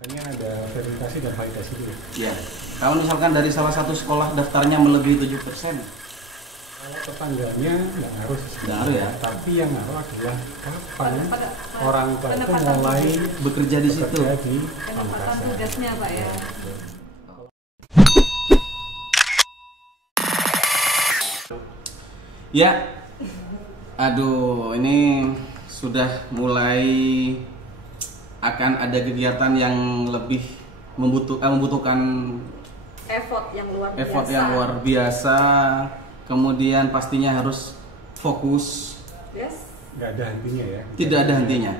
Ini ada verifikasi dan validasi dulu. Ya. Kalau misalkan dari salah satu sekolah daftarnya melebihi 7%, kalau tetangganya nggak ngaruh, ya. Tapi yang ngaruh adalah kapan orang tua itu mulai bekerja di situ. Di penempatan tugasnya Pak ya. Ya, aduh, ini sudah mulai akan ada kegiatan yang lebih membutuhkan Effort yang luar biasa. Kemudian pastinya harus fokus. Yes. nggak ada hentinya ya. Tidak ada hentinya.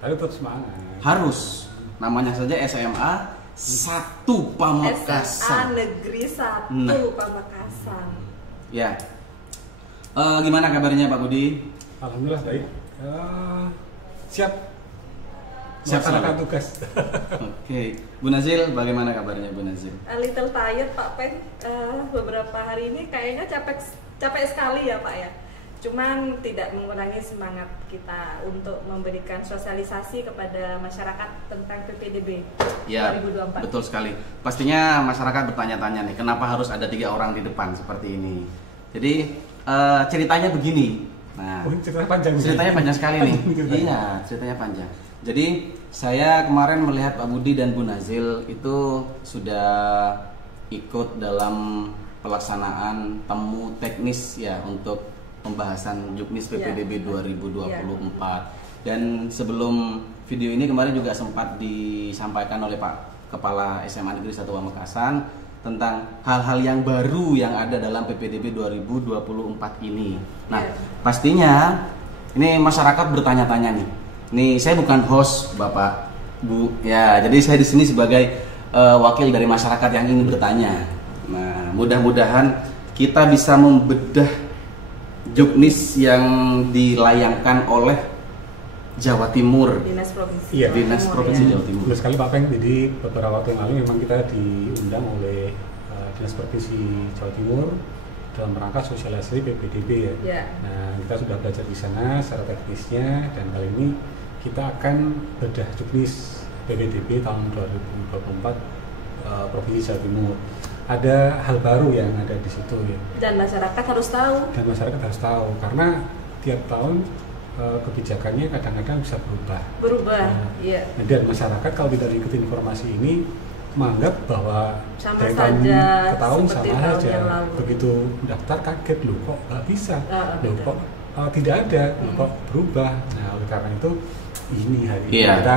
Tapi tetap semangat. Harus. Namanya saja SMA 1 Pamekasan. SMA Negeri 1 Pamekasan. Ya. Gimana kabarnya Pak Budi? Alhamdulillah baik. Siap. Siap melaksanakan tugas. Oke. Bu Nazil, bagaimana kabarnya Bu Nazil? A little tired Pak Peng. Beberapa hari ini kayaknya capek sekali ya Pak ya. Cuman tidak mengurangi semangat kita untuk memberikan sosialisasi kepada masyarakat tentang PPDB Ya, 2024. betul sekali. Pastinya masyarakat bertanya-tanya nih, kenapa harus ada 3 orang di depan seperti ini? Jadi ceritanya begini. Nah, Ceritanya panjang. ceritanya panjang sekali nih. Iya, ceritanya panjang. Jadi saya kemarin melihat Pak Budi dan Bu Nazil itu sudah ikut dalam pelaksanaan temu teknis ya untuk pembahasan Juknis PPDB 2024. Dan sebelum video ini kemarin juga sempat disampaikan oleh Pak Kepala SMA Negeri 1 Pamekasan tentang hal-hal yang baru yang ada dalam PPDB 2024 ini. Nah, pastinya ini masyarakat bertanya-tanya nih. Nih, saya bukan host, Bapak, Bu. Ya, jadi saya di sini sebagai wakil dari masyarakat yang ingin bertanya. Nah, mudah-mudahan kita bisa membedah Juknis yang dilayangkan oleh Jawa Timur. Dinas Provinsi. Iya, Dinas Provinsi Jawa Timur. Betul sekali Pak Peng. Jadi beberapa waktu yang lalu memang kita diundang oleh Dinas Provinsi Jawa Timur dalam rangka sosialisasi PPDB ya. Ya. Nah, kita sudah belajar di sana secara teknisnya dan kali ini kita akan bedah Juknis PPDB tahun 2024 Provinsi Jawa Timur. Ada hal baru yang ada di situ ya. Dan masyarakat harus tahu. Dan masyarakat harus tahu karena tiap tahun kebijakannya kadang-kadang bisa berubah. Iya. Dan masyarakat kalau tidak ikuti informasi ini menganggap bahwa Sama dari tahun saja ke tahun seperti sama tahun aja. yang lalu. Begitu daftar kaget loh kok nggak bisa, loh betul. kok tidak ada, loh kok berubah. Nah oleh karena itu ini hari ini Iya. kita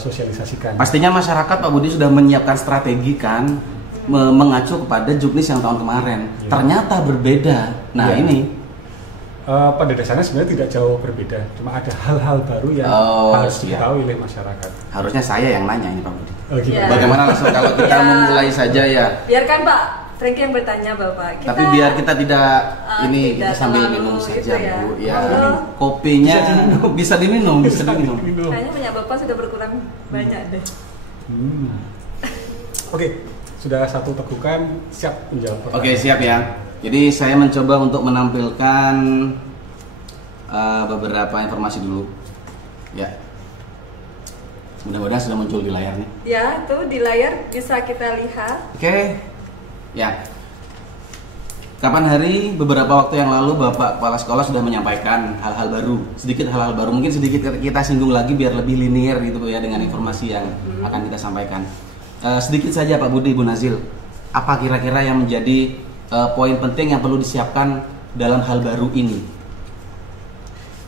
sosialisasikan. Pastinya masyarakat Pak Budi sudah menyiapkan strategi kan mengacu kepada Juknis yang tahun kemarin. Iya. Ternyata berbeda. Nah, Iya. ini Pada dasarnya sebenarnya tidak jauh berbeda, cuma ada hal-hal baru yang harus diketahui oleh masyarakat. harusnya saya yang nanya ini Pak Budi. Gitu. Iya. Bagaimana langsung kalau kita Ya. memulai saja ya. Biarkan Pak Franky yang bertanya Bapak. Tapi biar kita tidak tidak ini kita sambil terlalu minum saja gitu ya. Bu. Ya. Oh. Kopinya bisa diminum. Kayaknya punya Bapak sudah berkurang banyak deh. Oke, sudah satu tegukan, siap menjawab pertanyaan. Oke, siap ya. Jadi saya mencoba untuk menampilkan beberapa informasi dulu. Ya. Mudah-mudahan sudah muncul di layar nih. Ya, tuh di layar bisa kita lihat. Oke. Ya. Kapan hari beberapa waktu yang lalu Bapak Kepala Sekolah sudah menyampaikan hal-hal baru. Sedikit hal-hal baru, mungkin sedikit kita singgung lagi biar lebih linear gitu ya dengan informasi yang akan kita sampaikan. Sedikit saja Pak Budi, Bu Nazil. Apa kira-kira yang menjadi poin penting yang perlu disiapkan dalam hal baru ini?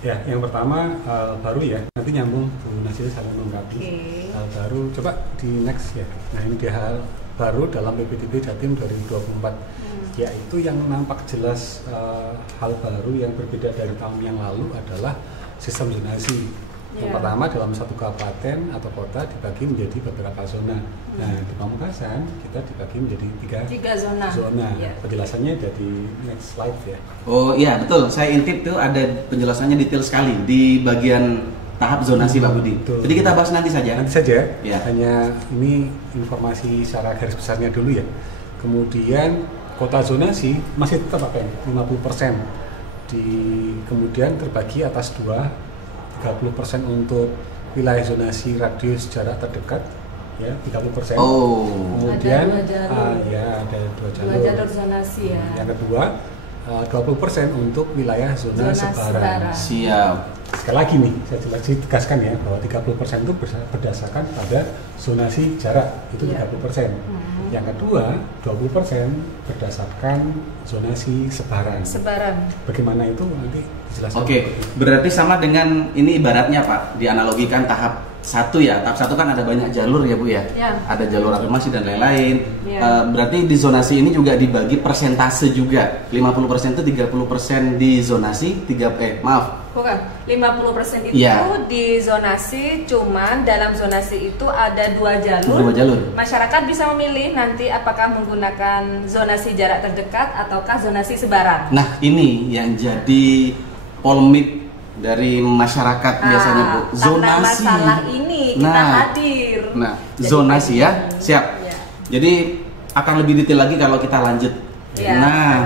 Ya, yang pertama hal baru ya, nanti nyambung Bu Nazil saling melengkapi. Hal baru, coba di next ya. Nah ini dia hal baru dalam PPDB Jatim 2024, yaitu yang nampak jelas hal baru yang berbeda dari tahun yang lalu adalah sistem zonasi. Yang pertama dalam satu kabupaten atau kota dibagi menjadi beberapa zona. Nah di Pamekasan kita dibagi menjadi tiga zona. Ya. Penjelasannya ada di next slide ya. Oh iya betul, saya intip tuh ada penjelasannya detail sekali di bagian tahap zonasi Pak Budi. Betul. Jadi kita bahas nanti saja. Nanti saja. Ya. Hanya ini informasi secara garis besarnya dulu ya. Kemudian kota zonasi masih tetap apa ya? 50%. Kemudian terbagi atas 30% untuk wilayah zonasi radius jarak terdekat ya 30%. Kemudian ada dua jalur. Dua jalur zonasi ya. Yang kedua 20% untuk wilayah zona sebaran. Siap. Sekali lagi nih, saya tegaskan ya bahwa 30% itu berdasarkan pada zonasi jarak, itu 30%. Yang kedua, 20% berdasarkan zonasi sebaran. Bagaimana itu nanti dijelaskan. Oke, berarti sama dengan ini ibaratnya Pak, dianalogikan tahap 1 ya. Tahap 1 kan ada banyak jalur ya Bu ya. Ada jalur afirmasi dan lain-lain. Berarti di zonasi ini juga dibagi persentase juga. 50% itu 30% di zonasi, 50% itu di zonasi, cuman dalam zonasi itu ada dua jalur. Masyarakat bisa memilih nanti apakah menggunakan zonasi jarak terdekat ataukah zonasi sebaran. Nah, ini yang jadi polemik dari masyarakat biasanya Bu. Zonasi. Masalah ini kita hadir. Zonasi ya, siap. Jadi akan lebih detail lagi kalau kita lanjut.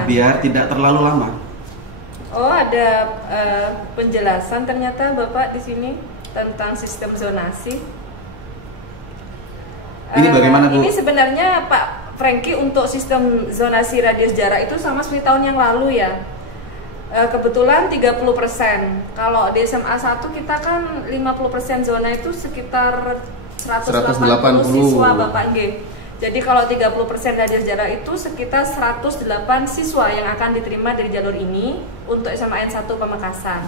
Biar tidak terlalu lama. Oh, ada penjelasan ternyata Bapak di sini tentang sistem zonasi. Ini bagaimana Bu? Ini sebenarnya Pak Franky untuk sistem zonasi radius jarak itu sama seperti tahun yang lalu ya. Kebetulan 30%. Kalau di SMA 1 kita kan 50% zona itu sekitar 180 siswa Bapak G. Jadi kalau 30% radius jarak itu sekitar 108 siswa yang akan diterima dari jalur ini untuk SMA N1 Pamekasan.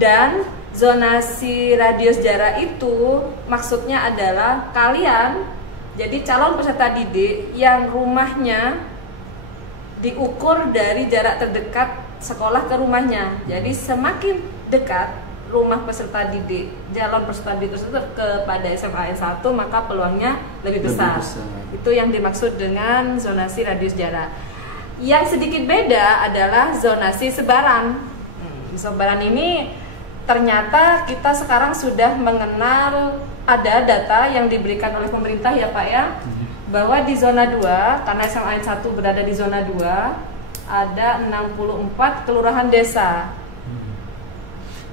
Dan zonasi radius jarak itu maksudnya adalah kalian jadi calon peserta didik yang rumahnya diukur dari jarak terdekat sekolah ke rumahnya. Jadi semakin dekat rumah peserta didik, calon peserta didik tersebut kepada SMA N1 maka peluangnya lebih besar. Itu yang dimaksud dengan zonasi radius jarak. Yang sedikit beda adalah zonasi sebaran. Sebaran ini ternyata kita sekarang sudah mengenal, ada data yang diberikan oleh pemerintah ya Pak ya, bahwa di zona 2, karena SMA N1 berada di zona 2, ada 64 kelurahan desa.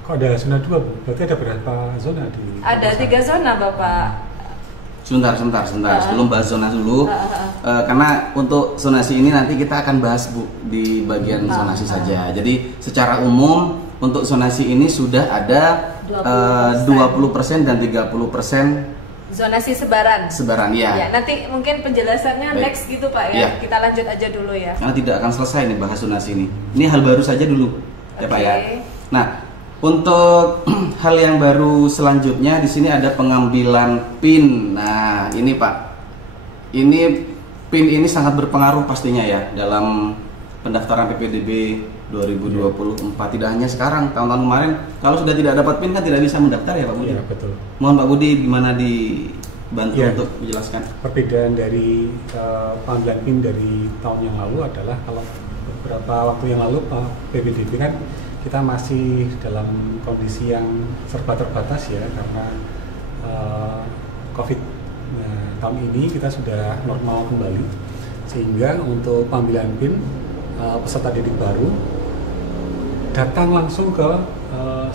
Kok ada zona 2 Bu? Berarti ada berapa zona di? Ada 3 zona Bapak. Sebentar, sebelum bahas zona dulu, karena untuk zonasi ini nanti kita akan bahas Bu di bagian zonasi saja. Jadi secara umum untuk zonasi ini sudah ada 20% dan 30% zonasi sebaran. Ya. Nanti mungkin penjelasannya next gitu Pak ya. Kita lanjut aja dulu ya. Karena tidak akan selesai nih bahas zonasi ini. Ini hal baru saja dulu ya Pak ya. Nah, untuk hal yang baru selanjutnya di sini ada pengambilan PIN. Nah, ini Pak. Ini PIN ini sangat berpengaruh pastinya ya dalam pendaftaran PPDB 2024. Tidak hanya sekarang, tahun-tahun kemarin kalau sudah tidak dapat PIN kan tidak bisa mendaftar ya Pak Budi. Iya, betul. Mohon Pak Budi gimana dibantu untuk menjelaskan. Perbedaan dari pengambilan PIN dari tahun yang lalu adalah kalau beberapa waktu yang lalu PPDB kan kita masih dalam kondisi yang serba terbatas ya karena COVID. Nah, tahun ini kita sudah normal kembali sehingga untuk pengambilan PIN peserta didik baru datang langsung ke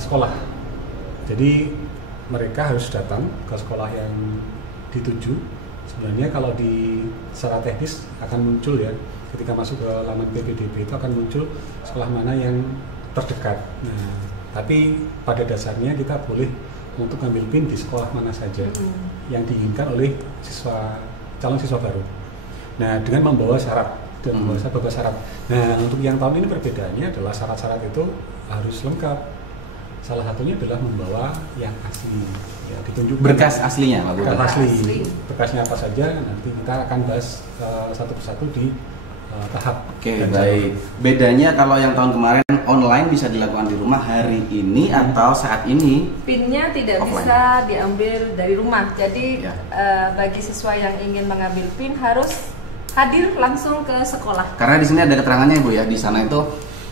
sekolah. Jadi mereka harus datang ke sekolah yang dituju. Sebenarnya kalau secara teknis akan muncul ya ketika masuk ke laman PPDB itu akan muncul sekolah mana yang terdekat. Nah, tapi pada dasarnya kita boleh untuk ambil PIN di sekolah mana saja yang diinginkan oleh calon siswa baru. Nah, dengan membawa syarat dan beberapa syarat. Nah, untuk yang tahun ini perbedaannya adalah syarat-syarat itu harus lengkap. Salah satunya adalah membawa yang asli, ya, ditunjukkan berkas aslinya, Pak. Berkas asli. Berkasnya apa saja nanti kita akan bahas satu persatu di tahap. Oke, baik. Bedanya kalau yang tahun kemarin online bisa dilakukan di rumah, hari ini atau saat ini PIN-nya tidak offline. Bisa diambil dari rumah. Jadi bagi siswa yang ingin mengambil PIN harus hadir langsung ke sekolah. Karena di sini ada keterangannya Bu ya, di sana itu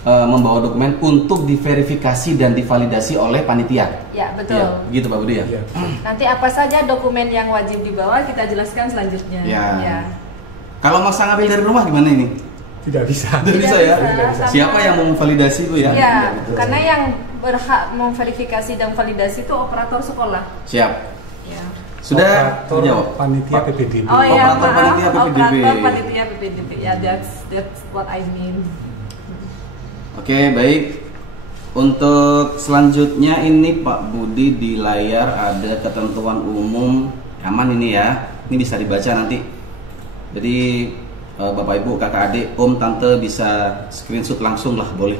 membawa dokumen untuk diverifikasi dan divalidasi oleh panitia. Ya, betul. Ya, gitu Pak Budi ya. Ya. Nanti apa saja dokumen yang wajib dibawa kita jelaskan selanjutnya. Ya. Kalau maksa ngambil dari rumah gimana ini? Tidak bisa. Tidak bisa ya. Siapa yang mau memvalidasi Bu ya? Ya, karena yang berhak memverifikasi dan validasi itu operator sekolah. Siap. Ya. Sudah Operator panitia PPDB. Oh ya, Operator panitia PPDB. Operator panitia PPDB. Ya, that's what I mean. Oke, baik. Untuk selanjutnya ini Pak Budi, di layar ada ketentuan umum, aman ini ya. Ini bisa dibaca nanti. Jadi Bapak Ibu, kakak adik, om, tante bisa screenshot langsung lah, boleh.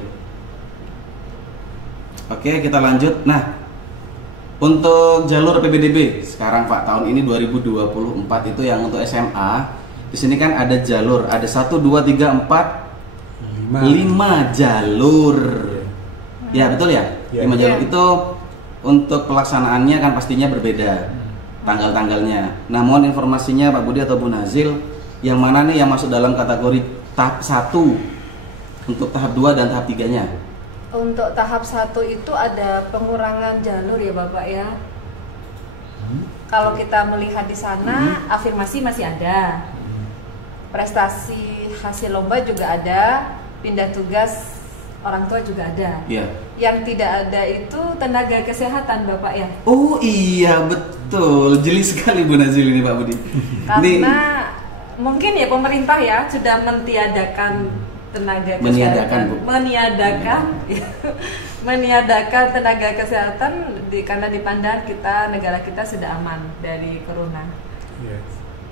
Oke, kita lanjut. Nah, untuk jalur PPDB sekarang Pak, tahun ini 2024 itu yang untuk SMA. Di sini kan ada jalur, ada 1, 2, 3, 4, 5 jalur. Ya betul ya, 5 jalur itu untuk pelaksanaannya kan pastinya berbeda tanggal-tanggalnya. Namun informasinya Pak Budi atau Bu Nazil, yang mana nih yang masuk dalam kategori tahap 1 untuk tahap 2 dan tahap 3-nya? Untuk tahap 1 itu ada pengurangan jalur ya Bapak ya. Kalau kita melihat di sana, afirmasi masih ada, prestasi hasil lomba juga ada, pindah tugas orang tua juga ada. Iya. Yang tidak ada itu tenaga kesehatan Bapak ya. Oh iya betul, jeli sekali Bu Nazil ini Pak Budi. Karena mungkin ya pemerintah ya sudah mentiadakan tenaga kesehatan, meniadakan tenaga kesehatan karena dipandang negara kita sudah aman dari corona. Ya.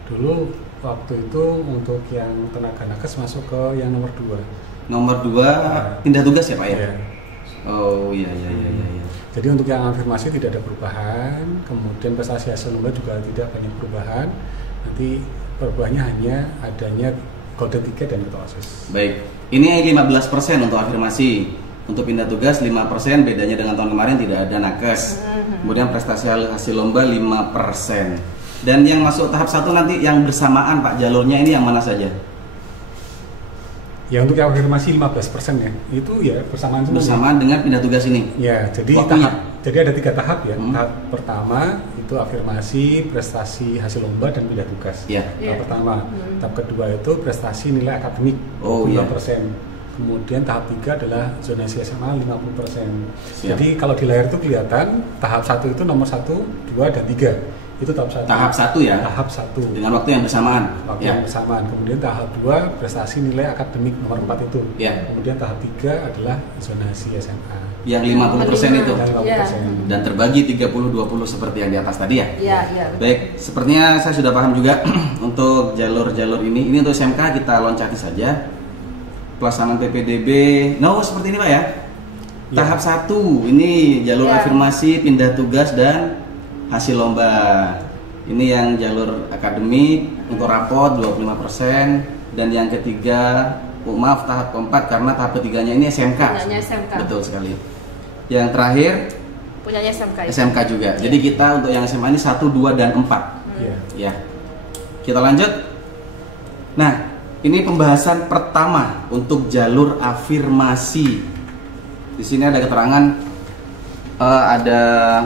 Dulu waktu itu untuk yang tenaga nakes masuk ke yang nomor 2. Nomor 2 pindah tugas ya Pak ya? Ya. Oh iya. Jadi untuk yang afirmasi tidak ada perubahan, kemudian prestasi hasil lomba juga tidak banyak perubahan. Nanti perubahannya hanya adanya golden ticket dan ketua OSIS. Baik, ini 15% untuk afirmasi. Untuk pindah tugas 5%, bedanya dengan tahun kemarin tidak ada nakes. Kemudian prestasi hasil lomba 5%. Dan yang masuk tahap 1 nanti yang bersamaan Pak, jalurnya ini yang mana saja? Ya untuk yang afirmasi 15% ya, itu ya bersamaan semua. Bersamaan dengan pindah tugas ini? Ya, jadi ada 3 tahap ya. Tahap pertama itu afirmasi, prestasi hasil lomba dan pindah tugas. Tahap pertama. Tahap kedua itu prestasi nilai akademik 20%. Kemudian tahap 3 adalah zonasi SMA 50%. Jadi kalau di layar itu kelihatan tahap 1 itu nomor 1, 2 dan 3. Itu tahap 1. Tahap 1 ya? Tahap 1. Dengan waktu yang bersamaan. Waktu yang bersamaan. Kemudian tahap 2 prestasi nilai akademik nomor 4 itu. Kemudian tahap 3 adalah zonasi SMA. Yang 50% itu. Ya. Dan terbagi 30-20 seperti yang di atas tadi ya? Iya. Baik, sepertinya saya sudah paham juga untuk jalur-jalur ini. Ini untuk SMK kita loncati saja. Pelaksanaan PPDB. Seperti ini Pak ya? Tahap 1 ini jalur afirmasi, pindah tugas dan hasil lomba. Ini yang jalur akademik untuk rapot 25%, dan yang ketiga tahap keempat karena tahap ketiganya ini SMK. Betul sekali. Yang terakhir punyanya SMK juga. Jadi kita untuk yang SMA ini 1, 2 dan 4. Ya. Kita lanjut. Nah, ini pembahasan pertama untuk jalur afirmasi. Di sini ada keterangan ada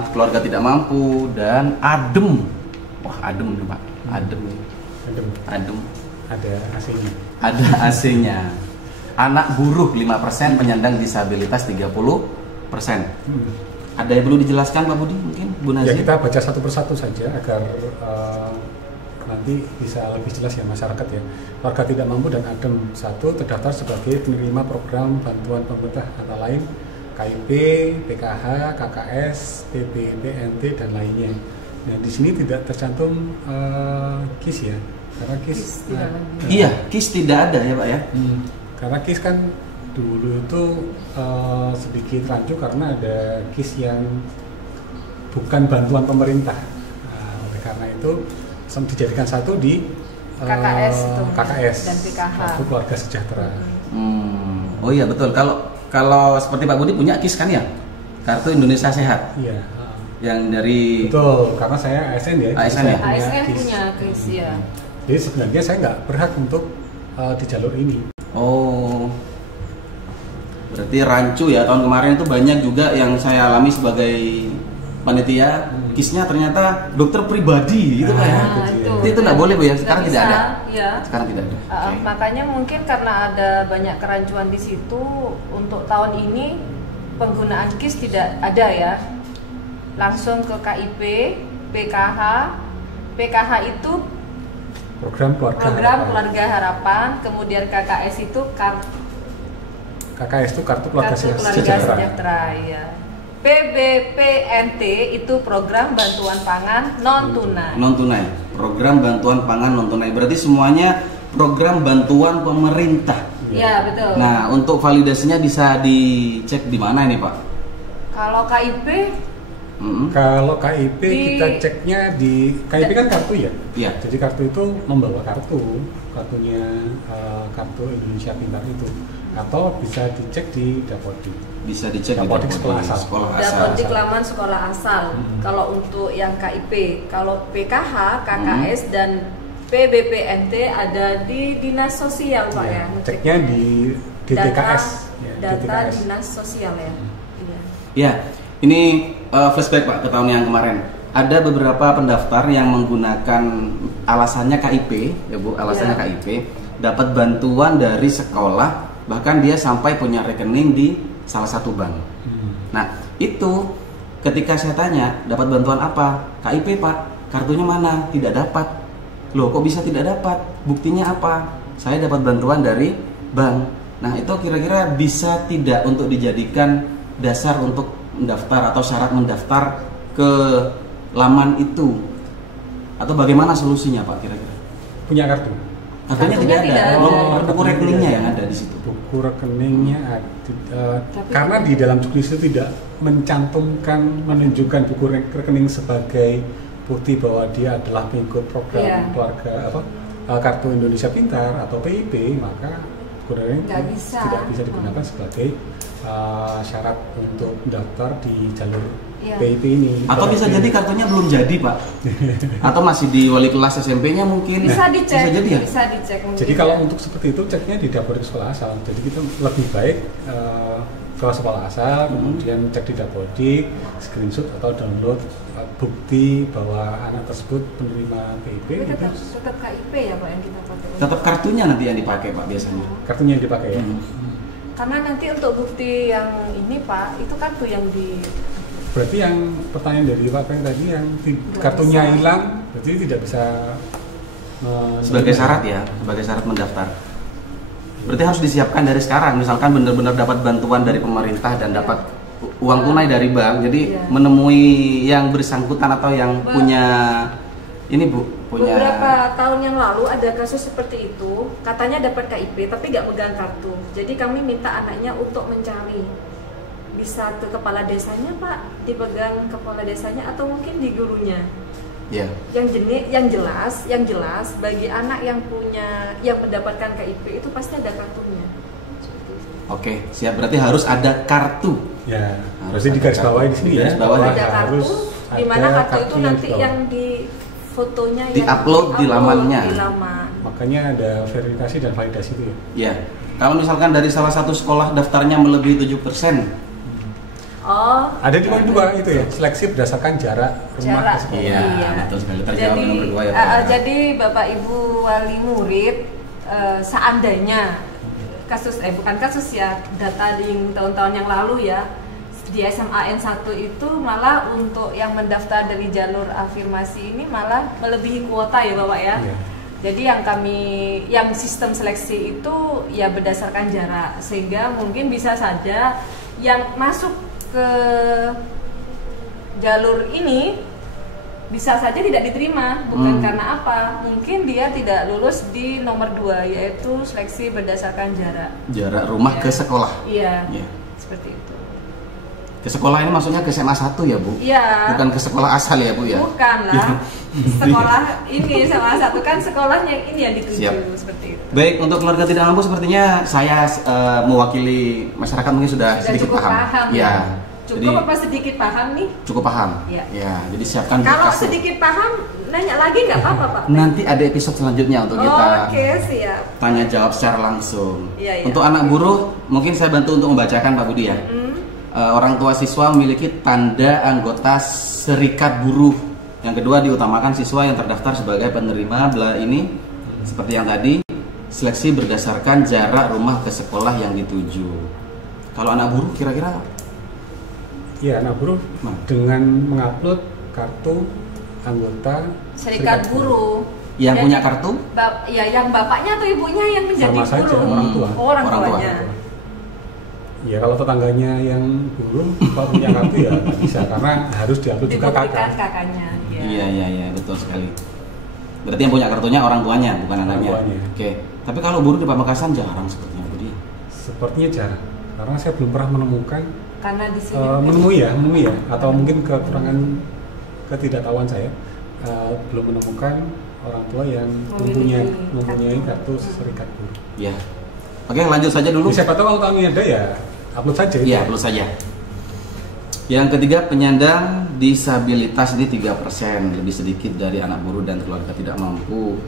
keluarga tidak mampu dan adem. Wah, adem nih Pak. Adem. Ada AC-nya. Ada AC-nya. Anak buruh 5%, penyandang disabilitas 30%. Ada yang perlu dijelaskan Pak Budi mungkin, Bu Nazil? Ya, kita baca satu persatu saja agar nanti bisa lebih jelas ya masyarakat ya. Warga tidak mampu dan adem 1 terdaftar sebagai penerima program bantuan pemerintah antara lain KIP, PKH, KKS, PBPNT dan lainnya. Nah, di sini tidak tercantum KIS ya, karena KIS KIS tidak ada ya Pak ya. Karena KIS kan dulu itu sedikit rancu karena ada KIS yang bukan bantuan pemerintah. Oleh karena itu dijadikan satu di KKS dan PKH, kartu keluarga sejahtera. Oh iya betul. Kalau seperti Pak Budi punya KIS kan ya, kartu Indonesia Sehat. Iya. Yang dari betul, karena saya ASN ya. ASN punya KIS ya. Jadi sebenarnya saya nggak berhak untuk di jalur ini. Oh, berarti rancu ya. Tahun kemarin itu banyak juga yang saya alami sebagai panitia. KIS-nya ternyata dokter pribadi gitu kan ya. Itu nggak boleh Bu ya. Sekarang tidak ada. Ya. Sekarang tidak ada. Makanya mungkin karena ada banyak kerancuan di situ, untuk tahun ini penggunaan KIS tidak ada ya. Langsung ke KIP, PKH, PKH itu program keluarga harapan, kemudian KKS itu KKS itu kartu keluarga sejahtera. Ya. PBPNT itu program bantuan pangan non tunai. Non tunai, program bantuan pangan non tunai. Berarti semuanya program bantuan pemerintah. Ya, betul. Nah, untuk validasinya bisa dicek di mana ini, Pak? Kalau KIP Kalau KIP kita ceknya di KIP kan kartu ya. Iya. Jadi kartu itu membawa kartunya kartu Indonesia Pintar itu, atau bisa dicek di Dapodik. Bisa dicek Dapodik di sekolah asal. Dapodik laman sekolah asal. Kalau untuk yang KIP, kalau PKH, KKS dan PBPNT ada di Dinas Sosial, Pak ya. Ceknya di DTKS. Data DTKS. Dinas Sosial ya. Iya. Ya, ini flashback Pak ke tahun yang kemarin. Ada beberapa pendaftar yang menggunakan alasannya KIP, ya Bu, alasannya KIP, dapat bantuan dari sekolah, bahkan dia sampai punya rekening di salah satu bank. Nah, itu ketika saya tanya, dapat bantuan apa? KIP Pak, kartunya mana? Tidak dapat. Loh, kok bisa tidak dapat? Buktinya apa? Saya dapat bantuan dari bank. Nah, itu kira-kira bisa tidak untuk dijadikan dasar untuk mendaftar atau syarat mendaftar ke laman itu, atau bagaimana solusinya Pak kira-kira? Punya kartu? Kartunya tidak ada. Buku rekeningnya yang ada di situ. Buku rekeningnya ada, karena di dalam juknis itu tidak menunjukkan buku rekening sebagai bukti bahwa dia adalah pengikut program keluarga kartu Indonesia Pintar atau PIP, maka buku rekening tidak bisa digunakan sebagai syarat untuk mendaftar di jalur PIP ini. Atau bisa jadi kartunya belum jadi Pak, atau masih di wali kelas SMP-nya mungkin. Bisa dicek. Bisa jadi ya? Bisa dicek. Jadi kalau untuk seperti itu ceknya di Dapodik sekolah asal. Jadi kita lebih baik ke sekolah asal, kemudian cek di Dapodik, screenshot atau download bukti bahwa anak tersebut penerima PIP. Tetap KIP ya Pak yang kita pakai. Tetap kartunya nanti yang dipakai Pak biasanya. Kartunya yang dipakai ya. Karena nanti untuk bukti yang ini Pak, itu kartu yang di. Berarti yang pertanyaan dari Pak Peng tadi yang kartunya hilang, berarti tidak bisa sebagai syarat ya, sebagai syarat mendaftar. Berarti harus disiapkan dari sekarang. Misalkan benar-benar dapat bantuan dari pemerintah dan dapat uang tunai dari bank, jadi menemui yang bersangkutan atau yang punya ini Bu, punya. Beberapa tahun yang lalu ada kasus seperti itu, katanya dapat KIP tapi nggak pegang kartu. Jadi kami minta anaknya untuk mencari, bisa ke kepala desanya Pak, dipegang kepala desanya atau mungkin di gurunya. Yeah. Yang jelas bagi anak yang mendapatkan KIP itu pasti ada kartunya. Oke, siap. Berarti harus ada kartu. Ya, harus digarisbawahi di sini ya. Ada kartu, di mana kartu itu nanti yang di fotonya di-upload di lamannya. Makanya ada verifikasi dan validasi itu ya. Ya. Kalau misalkan dari salah satu sekolah daftarnya melebihi 7%. Ada di poin 2 itu ya, seleksi berdasarkan jarak rumah ke sekolah. Iya, betul sekali. Terjawab nomor 2 ya. Jadi Bapak Ibu wali murid, seandainya bukan kasus ya, data di tahun-tahun yang lalu ya, di SMA N1 itu malah untuk yang mendaftar dari jalur afirmasi ini malah melebihi kuota ya Bapak ya. Jadi yang sistem seleksi itu ya berdasarkan jarak, sehingga mungkin bisa saja yang masuk ke jalur ini bisa saja tidak diterima, bukan karena apa, mungkin dia tidak lulus di nomor 2, yaitu seleksi berdasarkan jarak rumah ke sekolah. Iya, seperti itu. Ke sekolah ini maksudnya ke SMA 1 ya Bu? Iya. Bukan ke sekolah asal ya Bu ya? Bukan lah. Sekolah ini SMA 1 kan sekolahnya ini yang dituju. Seperti itu. Baik, untuk keluarga tidak mampu sepertinya saya mewakili masyarakat mungkin sudah sedikit paham. Ya. Cukup apa sedikit paham nih? Cukup paham. Ya, jadi siapkan. Kalau sedikit paham, nanya lagi nggak apa-apa Pak? Nanti ada episode selanjutnya untuk kita siap. tanya jawab secara langsung. Iya. Untuk anak buruh, mungkin saya bantu untuk membacakan Pak Budi ya. Orang tua siswa memiliki tanda anggota serikat buruh. Yang kedua, diutamakan siswa yang terdaftar sebagai penerima ini seperti yang tadi, seleksi berdasarkan jarak rumah ke sekolah yang dituju. Kalau anak buruh kira-kira? Ya, anak buruh dengan mengupload kartu anggota Serikat Buruh. Yang Jadi, punya kartu? Ya, yang bapaknya atau ibunya yang menjadi sama saja buruh? orang tua. Orang Orang tua. tuanya. Ya kalau tetangganya yang buruh kalau punya kartu ya nggak bisa karena harus diupload juga Dibuktikan kakak. kakaknya. Ya. Iya, betul sekali. Berarti yang punya kartunya orang tuanya, bukan anaknya. tuanya. Oke. Tapi kalau buruh di Pamekasan jarang sepertinya, Budi. Sepertinya jarang karena saya belum pernah menemukan Karena di sini menemui ya atau mungkin kekurangan ketidaktahuan saya belum menemukan orang tua yang mempunyai kartu serikat buruh. Ya. Oke, lanjut saja dulu. Siapa tahu kalau tahun ini ada ya upload saja. Iya, upload saja. Yang ketiga, penyandang disabilitas ini 3%, lebih sedikit dari anak buruh dan keluarga tidak mampu.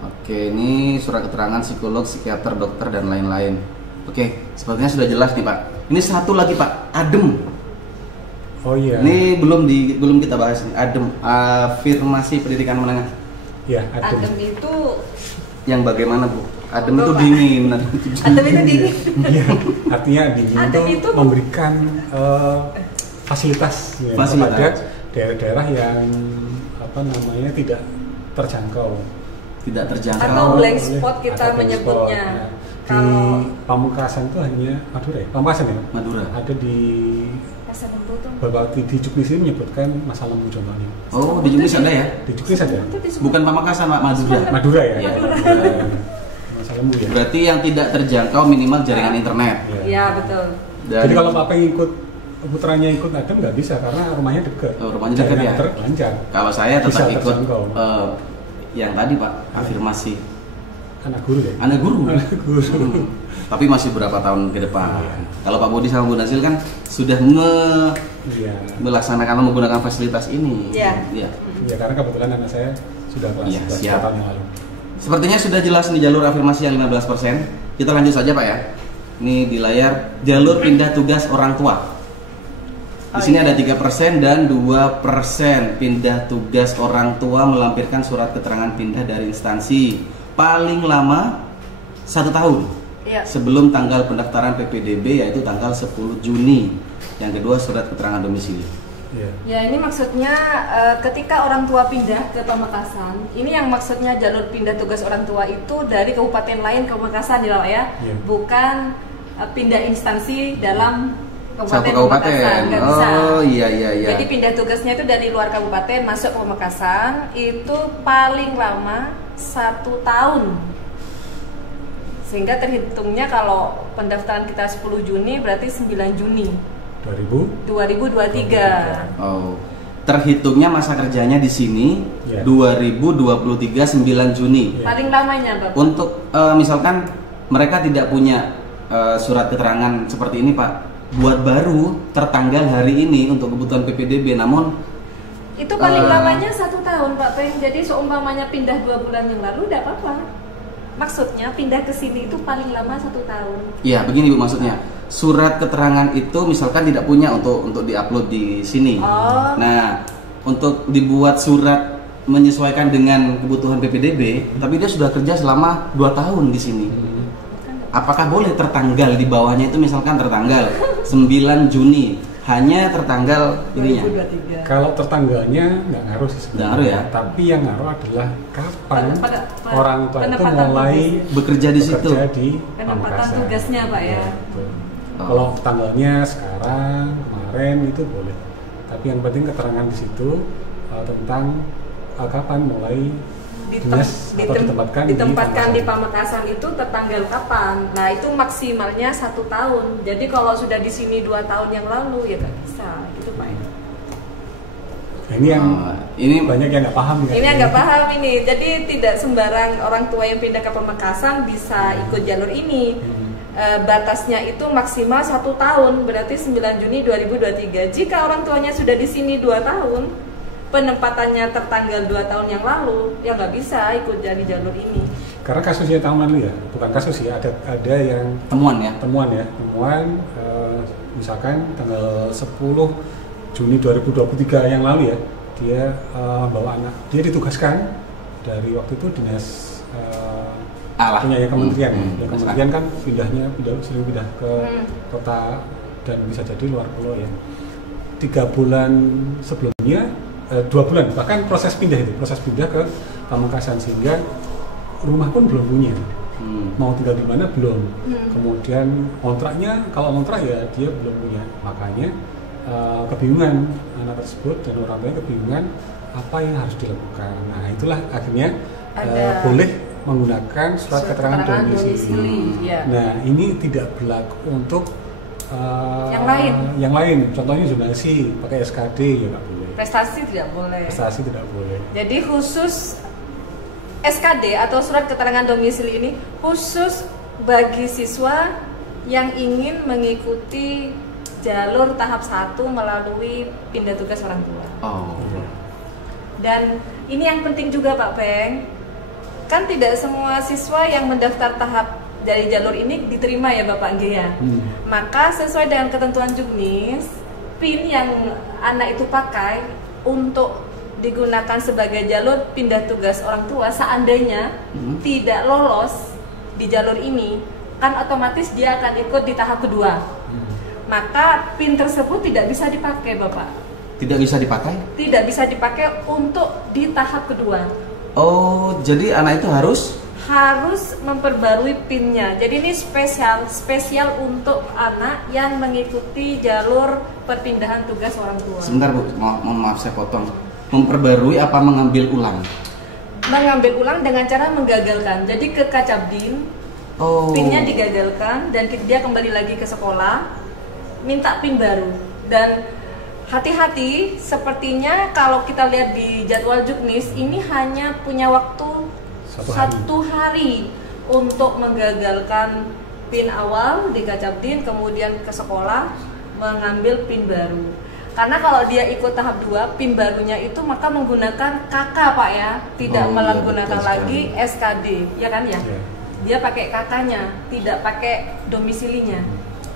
Oke, ini surat keterangan psikolog, psikiater, dokter dan lain-lain. Oke, sepertinya sudah jelas nih Pak. Ini satu lagi Pak, ADEM. Oh iya. Ini belum kita bahas nih, ADEM, afirmasi pendidikan menengah. Ya, adem itu Yang bagaimana Bu? Adem itu Bapak. dingin. adem itu dingin. Iya, artinya dingin Adem itu itu memberikan fasilitas, ya, Fasilitas. kepada daerah-daerah yang tidak terjangkau. Tidak terjangkau. Atau blank spot kita Atau blank menyebutnya. spot, ya. Di Kalau Pamekasan itu hanya Madura ya? Pamekasan ya? Madura. Ada di Pasar Lembu tuh. beberapa di Juknis ini menyebutkan masa lemu contohnya. Oh, di Juknis ada ya? Di Juknis ada? Itu di Bukan Pamekasan, Pak, Madura. Madura ya? Iya, Madura. Masa lemu ya? Berarti yang tidak terjangkau minimal jaringan internet. Ya. Iya betul. Dan Jadi kalau Papa ikut putranya ikut adem nggak bisa karena rumahnya dekat. Oh, rumahnya dekat ya? Jaringan lancar. kalau saya tetap Bisa ikut terjangkau. yang tadi Pak, afirmasi Anak guru ya? anak guru. Anak guru. Tapi masih berapa tahun ke depan. Iya. Kalau Pak Budi sama Bu Nasil kan sudah Iya. melaksanakan menggunakan fasilitas ini. Iya. Iya. Ya karena kebetulan anak saya sudah kelas Iya, 11 siap. tahun yang lalu. Sepertinya sudah jelas nih jalur afirmasi yang 15%. Kita lanjut saja Pak ya. Ini di layar jalur pindah tugas orang tua. Di sini ada 3% dan 2% pindah tugas orang tua melampirkan surat keterangan pindah dari instansi paling lama 1 tahun Iya. sebelum tanggal pendaftaran PPDB yaitu tanggal 10 Juni. Yang kedua surat keterangan domisili. Iya. Ya ini maksudnya ketika orang tua pindah ke Pamekasan, ini yang maksudnya jalur pindah tugas orang tua itu dari kabupaten lain ke Pamekasan ya Pak ya, Iya. bukan pindah instansi dalam Satu kabupaten kabupaten. Pamekasan, nggak bisa. Oh iya. Jadi pindah tugasnya itu dari luar kabupaten masuk ke Pamekasan itu paling lama 1 tahun. Sehingga terhitungnya kalau pendaftaran kita 10 Juni berarti 9 Juni 2023. Oh. Terhitungnya masa kerjanya di sini Iya. 2023 9 Juni. Iya. Paling lamanya Bapak. Untuk misalkan mereka tidak punya surat keterangan seperti ini Pak, buat baru tertanggal hari ini untuk kebutuhan PPDB, namun Itu paling lamanya 1 tahun Pak Peng. Jadi seumpamanya pindah 2 bulan yang lalu tidak apa-apa. Maksudnya pindah ke sini itu paling lama 1 tahun. ya begini Bu, maksudnya surat keterangan itu misalkan tidak punya untuk diupload di sini. Oh. Nah, untuk dibuat surat menyesuaikan dengan kebutuhan PPDB, tapi dia sudah kerja selama 2 tahun di sini. Apakah boleh tertanggal di bawahnya itu misalkan tertanggal 9 Juni, hanya tertanggal ininya? 2023. Kalau tertanggalnya nggak ngaruh sih sebenarnya. Nggak ngaruh ya? Tapi yang ngaruh adalah kapan Pada orang tua itu penempatan mulai tugas. Bekerja di situ. bekerja di Penempatan Pamekasan. tugasnya Pak ya. Betul. Oh. Kalau tanggalnya sekarang, kemarin itu boleh. Tapi yang penting keterangan di situ tentang kapan mulai dinas atau ditempatkan di Pamekasan itu tertanggal kapan. Nah itu maksimalnya 1 tahun. Jadi kalau sudah di sini 2 tahun yang lalu ya nggak bisa gitu Pak. Nah, ini yang ini banyak yang nggak paham. Ini yang nggak paham ini. Jadi tidak sembarang orang tua yang pindah ke Pamekasan bisa ikut jalur ini. Batasnya itu maksimal 1 tahun, berarti 9 Juni 2023. Jika orang tuanya sudah di sini 2 tahun, penempatannya tertanggal 2 tahun yang lalu, ya nggak bisa ikut jadi jalur ini. Karena kasusnya tahun lalu ya, bukan kasus ya, ada yang temuan ya. temuan misalkan tanggal 10 Juni 2023 yang lalu ya, dia bawa anak, dia ditugaskan dari waktu itu dinas punya ya kementerian, kementerian kan sering pindah ke kota dan bisa jadi luar pulau ya. 3 bulan sebelumnya, 2 bulan bahkan proses pindah ke Pamekasan, sehingga rumah pun belum punya. Mau tinggal di mana belum. Kemudian kontraknya, kalau kontrak ya dia belum punya. Makanya kebingungan anak tersebut dan orang tuanya kebingungan apa yang harus dilakukan. Nah, itulah akhirnya boleh menggunakan surat keterangan domisili. Nah, ini tidak berlaku untuk yang lain. Contohnya zonasi pakai SKD ya nggak boleh. Prestasi tidak boleh. Jadi khusus SKD atau surat keterangan domisili ini khusus bagi siswa yang ingin mengikuti jalur tahap 1 melalui pindah tugas orang tua. Dan ini yang penting juga Pak Peng, kan tidak semua siswa yang mendaftar tahap dari jalur ini diterima ya Bapak Gia. Maka sesuai dengan ketentuan Juknis, PIN yang anak itu pakai untuk digunakan sebagai jalur pindah tugas orang tua, seandainya tidak lolos di jalur ini, kan otomatis dia akan ikut di tahap kedua. Maka PIN tersebut tidak bisa dipakai Bapak. Tidak bisa dipakai? Tidak bisa dipakai untuk di tahap kedua. Oh, jadi anak itu harus memperbarui PIN-nya. Jadi ini spesial untuk anak yang mengikuti jalur perpindahan tugas orang tua. Sebentar Bu, mohon maaf saya potong. Memperbarui apa mengambil ulang? Mengambil ulang dengan cara menggagalkan. Jadi ke Kacabdin, PIN-nya digagalkan dan dia kembali lagi ke sekolah, minta PIN baru. Dan hati-hati, sepertinya kalau kita lihat di jadwal Juknis ini hanya punya waktu satu hari untuk menggagalkan PIN awal di Kacabdin, kemudian ke sekolah mengambil PIN baru. Karena kalau dia ikut tahap 2, PIN barunya itu maka menggunakan KK Pak ya, tidak menggunakan lagi SKD, ya kan ya? Dia pakai KK-nya, tidak pakai domisilinya.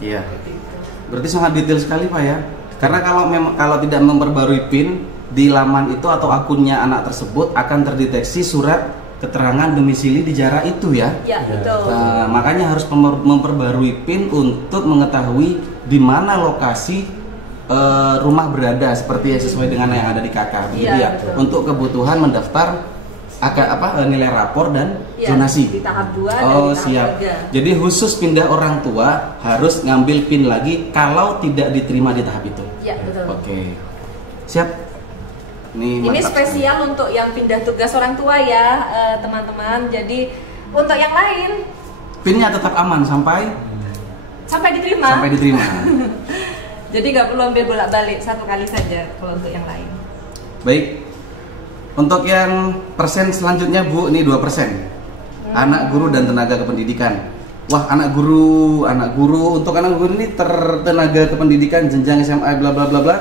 Iya. Berarti sangat detail sekali Pak ya. Karena kalau tidak memperbarui PIN di laman itu atau akunnya anak tersebut akan terdeteksi surat keterangan domisili di jarak itu ya. Ya, betul. Makanya harus memperbarui PIN untuk mengetahui di mana lokasi rumah berada seperti sesuai dengan yang ada di KK. Ya, untuk kebutuhan mendaftar nilai rapor dan zonasi. Di tahap 2 dan di tahap siap. 3. Jadi khusus pindah orang tua harus ngambil PIN lagi kalau tidak diterima di tahap itu. Ya, betul. Oke. Siap. Ini spesial untuk yang pindah tugas orang tua ya, teman-teman. Jadi untuk yang lain PIN-nya tetap aman sampai diterima. Jadi nggak perlu ambil bolak-balik, satu kali saja kalau untuk yang lain. Baik. Untuk yang persen selanjutnya Bu, ini 2%. Anak guru dan tenaga kependidikan. Wah, anak guru untuk anak guru ini tenaga kependidikan jenjang SMA bla bla bla bla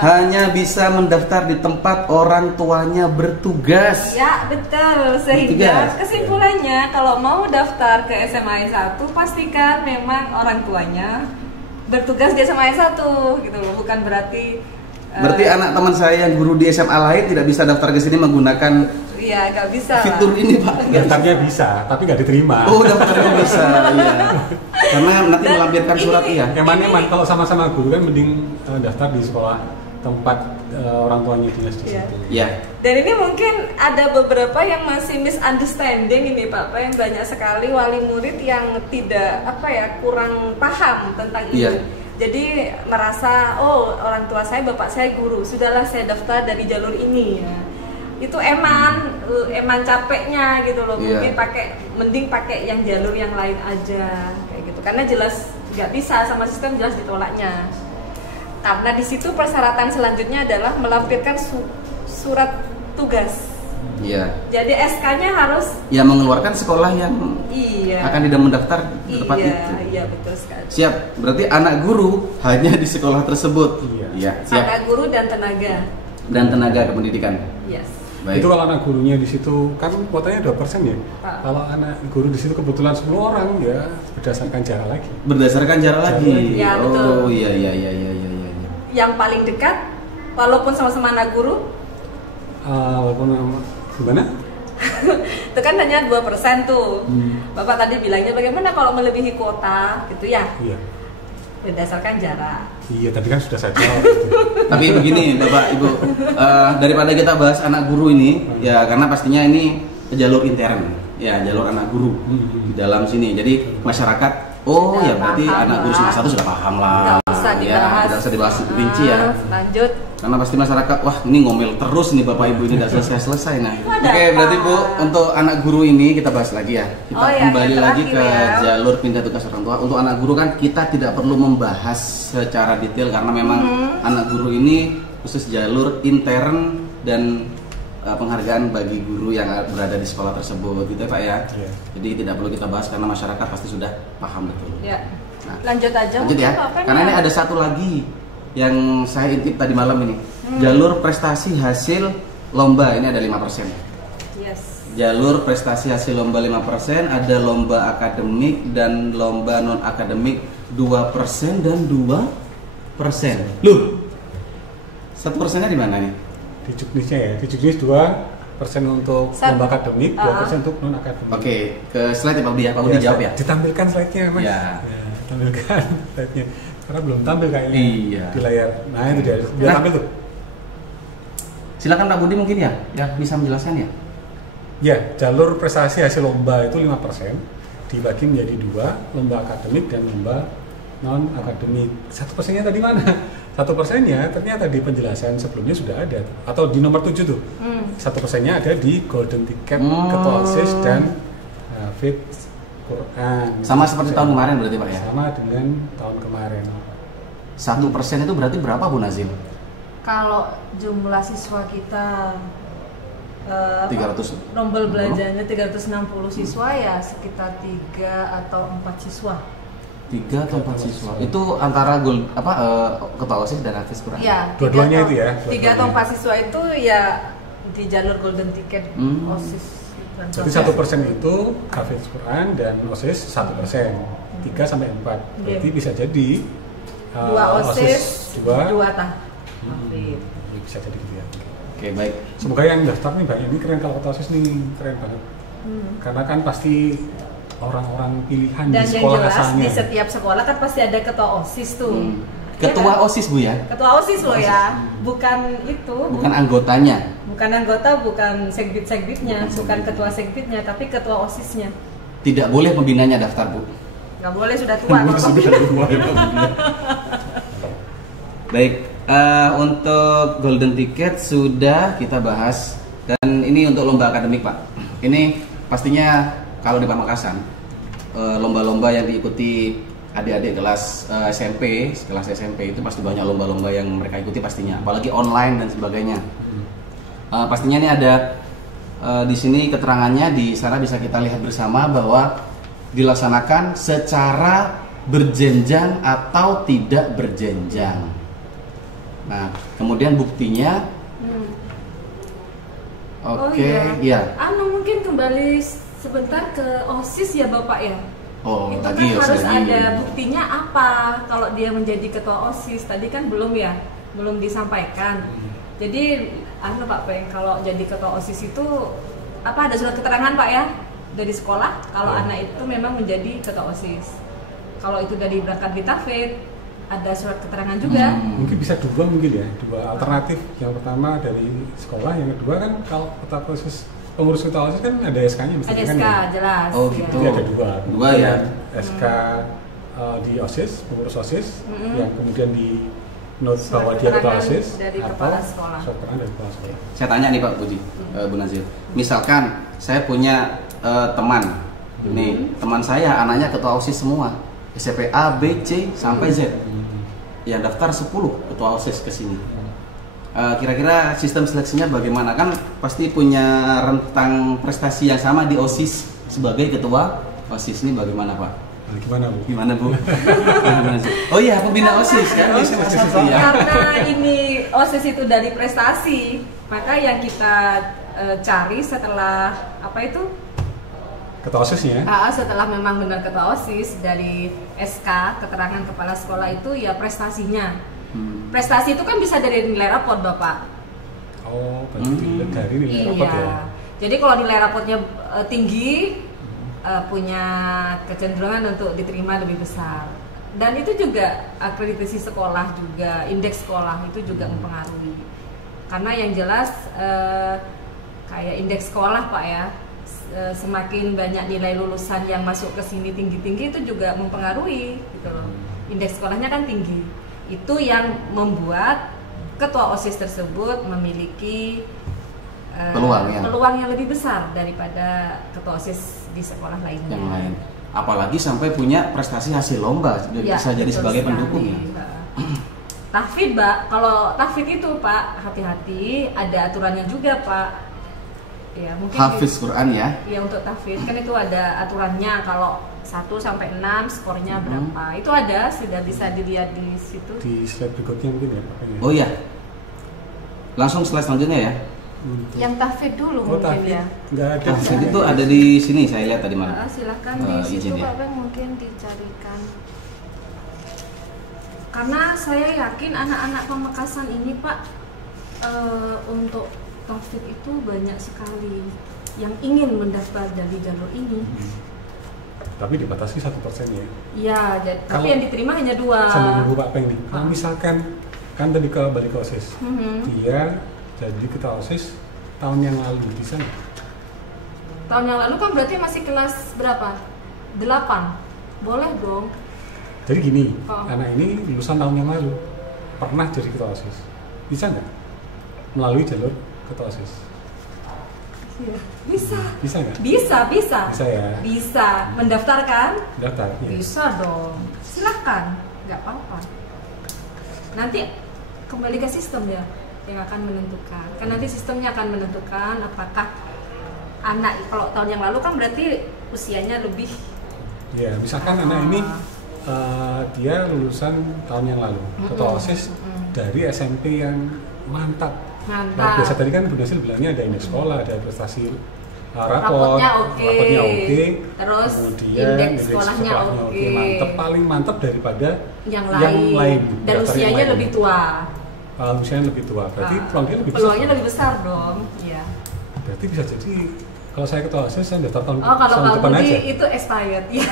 hanya bisa mendaftar di tempat orang tuanya bertugas. Ya, betul. Sehingga kesimpulannya kalau mau daftar ke SMA 1 pastikan memang orang tuanya bertugas di SMA 1 gitu loh. Bukan berarti anak teman saya yang guru di SMA lain tidak bisa daftar ke sini menggunakan nggak bisa fitur ini Pak. Daftarnya bisa, tapi nggak diterima. Oh, daftarnya bisa, iya. Karena nanti melampirkan surat Eman kalau sama-sama guru kan mending daftar di sekolah tempat orang tuanya dinas di situ. Iya. Dan ini mungkin ada beberapa yang masih misunderstanding ini Pak, yang banyak sekali wali murid yang tidak kurang paham tentang ini. Jadi merasa orang tua saya, bapak saya guru, sudahlah saya daftar dari jalur ini ya. Itu eman capeknya gitu loh. Mungkin mending pakai yang jalur yang lain aja kayak gitu. Karena jelas nggak bisa, sama sistem jelas ditolaknya. Karena di situ persyaratan selanjutnya adalah melampirkan surat tugas. Iya. Jadi SK-nya harus mengeluarkan sekolah yang akan tidak mendaftar di tempat itu. Iya, betul sekali. Siap. Berarti anak guru hanya di sekolah tersebut. Iya. Siap. Anak guru dan tenaga kependidikan. Yes. Baik. Itu kalau anak gurunya di situ kan kuotanya 2% ya. Kalau anak guru di situ kebetulan 10 orang ya berdasarkan jarak lagi. Ya, betul. Oh iya. Yang paling dekat walaupun sama-sama anak guru gimana? Itu kan hanya 2% tuh. Bapak tadi bilangnya bagaimana kalau melebihi kuota gitu ya? Iya. berdasarkan jarak. Iya, tapi kan sudah saya jawab. Tapi begini Bapak Ibu, daripada kita bahas anak guru ini, ya karena pastinya ini jalur intern, ya jalur anak guru di dalam sini. Jadi masyarakat, oh Sudah ya berarti paham anak guru lah. semester 1 sudah paham lah. Nggak usah Ya, dibahas. tidak usah dibahas rinci ya. Lanjut. Karena pasti masyarakat, wah ini ngomel terus nih Bapak Ibu ini tidak selesai-selesai. Nah, Ada oke apa? berarti Bu, untuk anak guru ini kita bahas lagi ya. Kita Oh, ya, kembali yang lagi terakhir ke ya. jalur pindah tugas orang tua. Untuk anak guru kan kita tidak perlu membahas secara detail karena memang anak guru ini khusus jalur intern dan penghargaan bagi guru yang berada di sekolah tersebut, gitu ya Pak ya. Iya. Jadi tidak perlu kita bahas karena masyarakat pasti sudah paham betul. Ya. Nah, Lanjut aja. lanjut ya, mungkin, Pak Pen, karena ya. ini ada satu lagi yang saya intip tadi malam ini, jalur prestasi hasil lomba ini ada 5%. Yes. Jalur prestasi hasil lomba 5%, ada lomba akademik dan lomba non akademik 2% dan 2%. Loh, 1%-nya di mana nih? Di juknisnya ya, di juknis 2% untuk lomba akademik, 2% untuk non akademik. Oke, ke slide ya Pak Budi ya, Pak Budi jawab ya. Ditampilkan slide-nya Mas. Ya. Ditampilkan slide-nya. Karena belum tampil kayaknya Iya. di layar. Nah itu dia, Ya. udah tampil tuh. Silakan Pak Budi mungkin ya, bisa menjelaskan ya. Ya, jalur prestasi hasil lomba itu 5%, dibagi menjadi 2, lomba akademik dan lomba non akademik. 1%-nya tadi mana? 1%-nya ternyata di penjelasan sebelumnya sudah ada, atau di nomor 7 tuh. 1%-nya ada di golden ticket ketua OSIS dan fit Quran. Sama seperti tahun kemarin berarti Pak ya. Sama dengan tahun kemarin. 1% itu berarti berapa Bu Nazil? Kalau jumlah siswa kita 300. rombel belajarnya 360 siswa ya sekitar 3 atau 4 siswa. 3 atau 4 siswa. Itu antara ketua OSIS dan Hafiz Quran. Ya, Dua-duanya itu ya? 3 atau 4 siswa itu ya di jalur golden ticket OSIS. Jadi 1% itu Hafiz Quran dan OSIS 1%, 3 sampai 4. Berarti bisa jadi 2 OSIS, 2 tah. Bisa jadi gitu ya. Oke, baik. Semoga yang daftar nih banyak, ini keren kalau ketua OSIS nih, keren banget. Karena kan pasti orang-orang pilihan Dan di yang sekolah jelas asalnya. di setiap sekolah kan pasti ada ketua OSIS tuh. Ketua Ya kan? OSIS Bu ya? Ketua OSIS loh ya, bukan itu. Bukan anggotanya. Bukan anggota, bukan segbit-segbitnya, Bukan bukan segbit. ketua segbitnya, tapi ketua OSISnya. Tidak boleh pembinanya daftar Bu. Nggak boleh, sudah tua. Bapak. Baik, untuk golden ticket sudah kita bahas, dan ini untuk lomba akademik Pak. Ini pastinya kalau di Pamekasan lomba-lomba yang diikuti adik-adik kelas SMP, kelas SMP itu pasti banyak lomba-lomba yang mereka ikuti pastinya, apalagi online dan sebagainya. Pastinya ini ada di sini keterangannya, di sana bisa kita lihat bersama bahwa dilaksanakan secara berjenjang atau tidak berjenjang. Nah, kemudian buktinya, ya. Mungkin kembali sebentar ke OSIS ya Bapak ya. Oh, Itu lagi kan harus lagi. ada buktinya apa kalau dia menjadi ketua OSIS. Tadi kan belum ya, belum disampaikan. Jadi, Pak Peng, kalau jadi ketua OSIS itu apa, ada surat keterangan Pak ya dari sekolah kalau anak itu memang menjadi ketua OSIS. Kalau itu dari berangkat di Tafid, ada surat keterangan juga. Mungkin bisa dua dua alternatif. Yang pertama dari sekolah, yang kedua kan kalau ketua OSIS, pengurus ketua OSIS kan ada SK-nya mesti Ada kan SK, ya? jelas. Oh, ya. gitu. Jadi ada dua. Dua ya? SK di OSIS, pengurus OSIS, yang kemudian di note Surat bahwa dia ketua keterangan OSIS dari atau kepala sekolah. surat keterangan dari kepala sekolah. Saya tanya nih Pak Budi, Bu Nazil. Misalkan saya punya teman, nih teman saya anaknya ketua OSIS semua, SMP A, B, C sampai Z. Yang daftar 10 ketua OSIS ke sini. Kira-kira sistem seleksinya bagaimana? Kan pasti punya rentang prestasi yang sama di OSIS sebagai ketua OSIS, ini bagaimana Pak? Nah, gimana Bu? Gimana Bu? Oh iya, pembina OSIS kan di SMA 1 ya. Karena ini OSIS itu dari prestasi, maka yang kita cari setelah apa itu? Ketua OSISnya? Setelah memang benar ketua OSIS, dari SK keterangan kepala sekolah itu ya prestasinya. Prestasi itu kan bisa dari nilai raport Bapak. Oh, berarti dari nilai rapot ya? Iya. Jadi kalau nilai rapotnya tinggi, punya kecenderungan untuk diterima lebih besar. Dan itu juga akreditasi sekolah juga, indeks sekolah itu juga mempengaruhi. Karena yang jelas kayak indeks sekolah Pak ya, semakin banyak nilai lulusan yang masuk ke sini tinggi-tinggi itu juga mempengaruhi gitu loh. Indeks sekolahnya kan tinggi. Itu yang membuat ketua OSIS tersebut memiliki peluang yang lebih besar daripada ketua OSIS di sekolah lainnya. Yang lain. Apalagi sampai punya prestasi hasil lomba, Ya, bisa jadi sebagai pendukung ya. Tahfidz, Pak. Kalau tahfidz itu, Pak, hati-hati, ada aturannya juga, Pak. Ya, mungkin Hafiz Quran ya. Ya, untuk tahfidz kan itu ada aturannya. Kalau 1 sampai 6 skornya berapa. Itu ada, sudah bisa dilihat di situ. Di slide berikutnya mungkin ya Pak. Oh iya. Langsung slide selanjutnya ya. Yang tahfidz dulu mungkin tahfidz ya. nggak ada. Tahfidz itu ada di sini, saya lihat tadi malam. Silahkan di situ izin ya. Pak Peng mungkin dicarikan. Karena saya yakin anak-anak Pamekasan ini Pak, untuk tahfidz itu banyak sekali yang ingin mendaftar dari jalur ini. Tapi dibatasi 1% ya. Iya, tapi Kalau- yang diterima hanya 2. Sambil nunggu Pak Peng nih. Kalau misalkan kan tadi balik ke OSIS, dia jadi ketua OSIS tahun yang lalu bisa nggak? Tahun yang lalu kan berarti masih kelas berapa? 8. Boleh dong. Jadi gini, Oh. anak ini lulusan tahun yang lalu pernah jadi ketua OSIS, bisa nggak melalui jalur ketua OSIS? Iya. Bisa. Bisa nggak? Bisa. Bisa ya. Bisa. Mendaftarkan? Daftar. Ya. Bisa dong. Silahkan. Nggak apa-apa. Nanti kembali ke sistem ya yang akan menentukan. Kan nanti sistemnya akan menentukan apakah anak, kalau tahun yang lalu kan berarti usianya lebih. Ya, misalkan anak ini dia lulusan tahun yang lalu, ketua OSIS dari SMP yang mantap. Nah, biasa tadi kan Bu Nasil bilangnya ada indeks sekolah, ada prestasi rapotnya oke, terus kemudian indeks sekolahnya oke, mantep, paling mantep daripada yang lain. Dan usianya lebih tua. Usianya lebih tua, berarti peluangnya lebih besar dong. Iya. Berarti bisa jadi kalau saya ketua OSIS saya daftar tahun kalau depan Pak aja. Budi itu expired ya.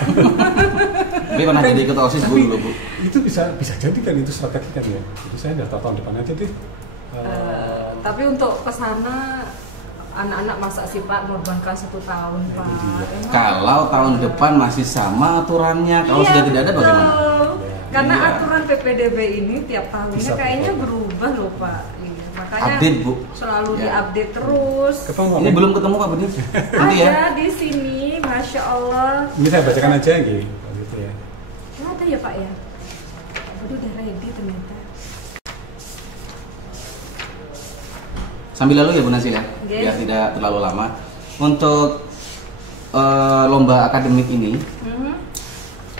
Tapi pernah jadi ketua OSIS dulu Bu. Itu bisa jadi kan, itu strategi kan ya. Jadi saya daftar tahun depan aja deh. Tapi untuk kesana anak-anak masa sih Pak mengorbankan 1 tahun Pak. Kalau tahun depan masih sama aturannya, kalau sudah tidak ada bagaimana? Karena Iya. aturan PPDB ini tiap tahunnya Bisa kayaknya berubah. berubah loh Pak. Iya, makanya Update Bu. selalu Ya. diupdate terus. Ini belum ketemu Pak Budi. Nanti ya. Ada di sini, Masya Allah. Ini saya bacakan aja gitu ya. Ada ya Pak ya. Waduh, udah ready ternyata. Sambil lalu ya Bu Nasil ya, Yes. biar tidak terlalu lama. Untuk lomba akademik ini,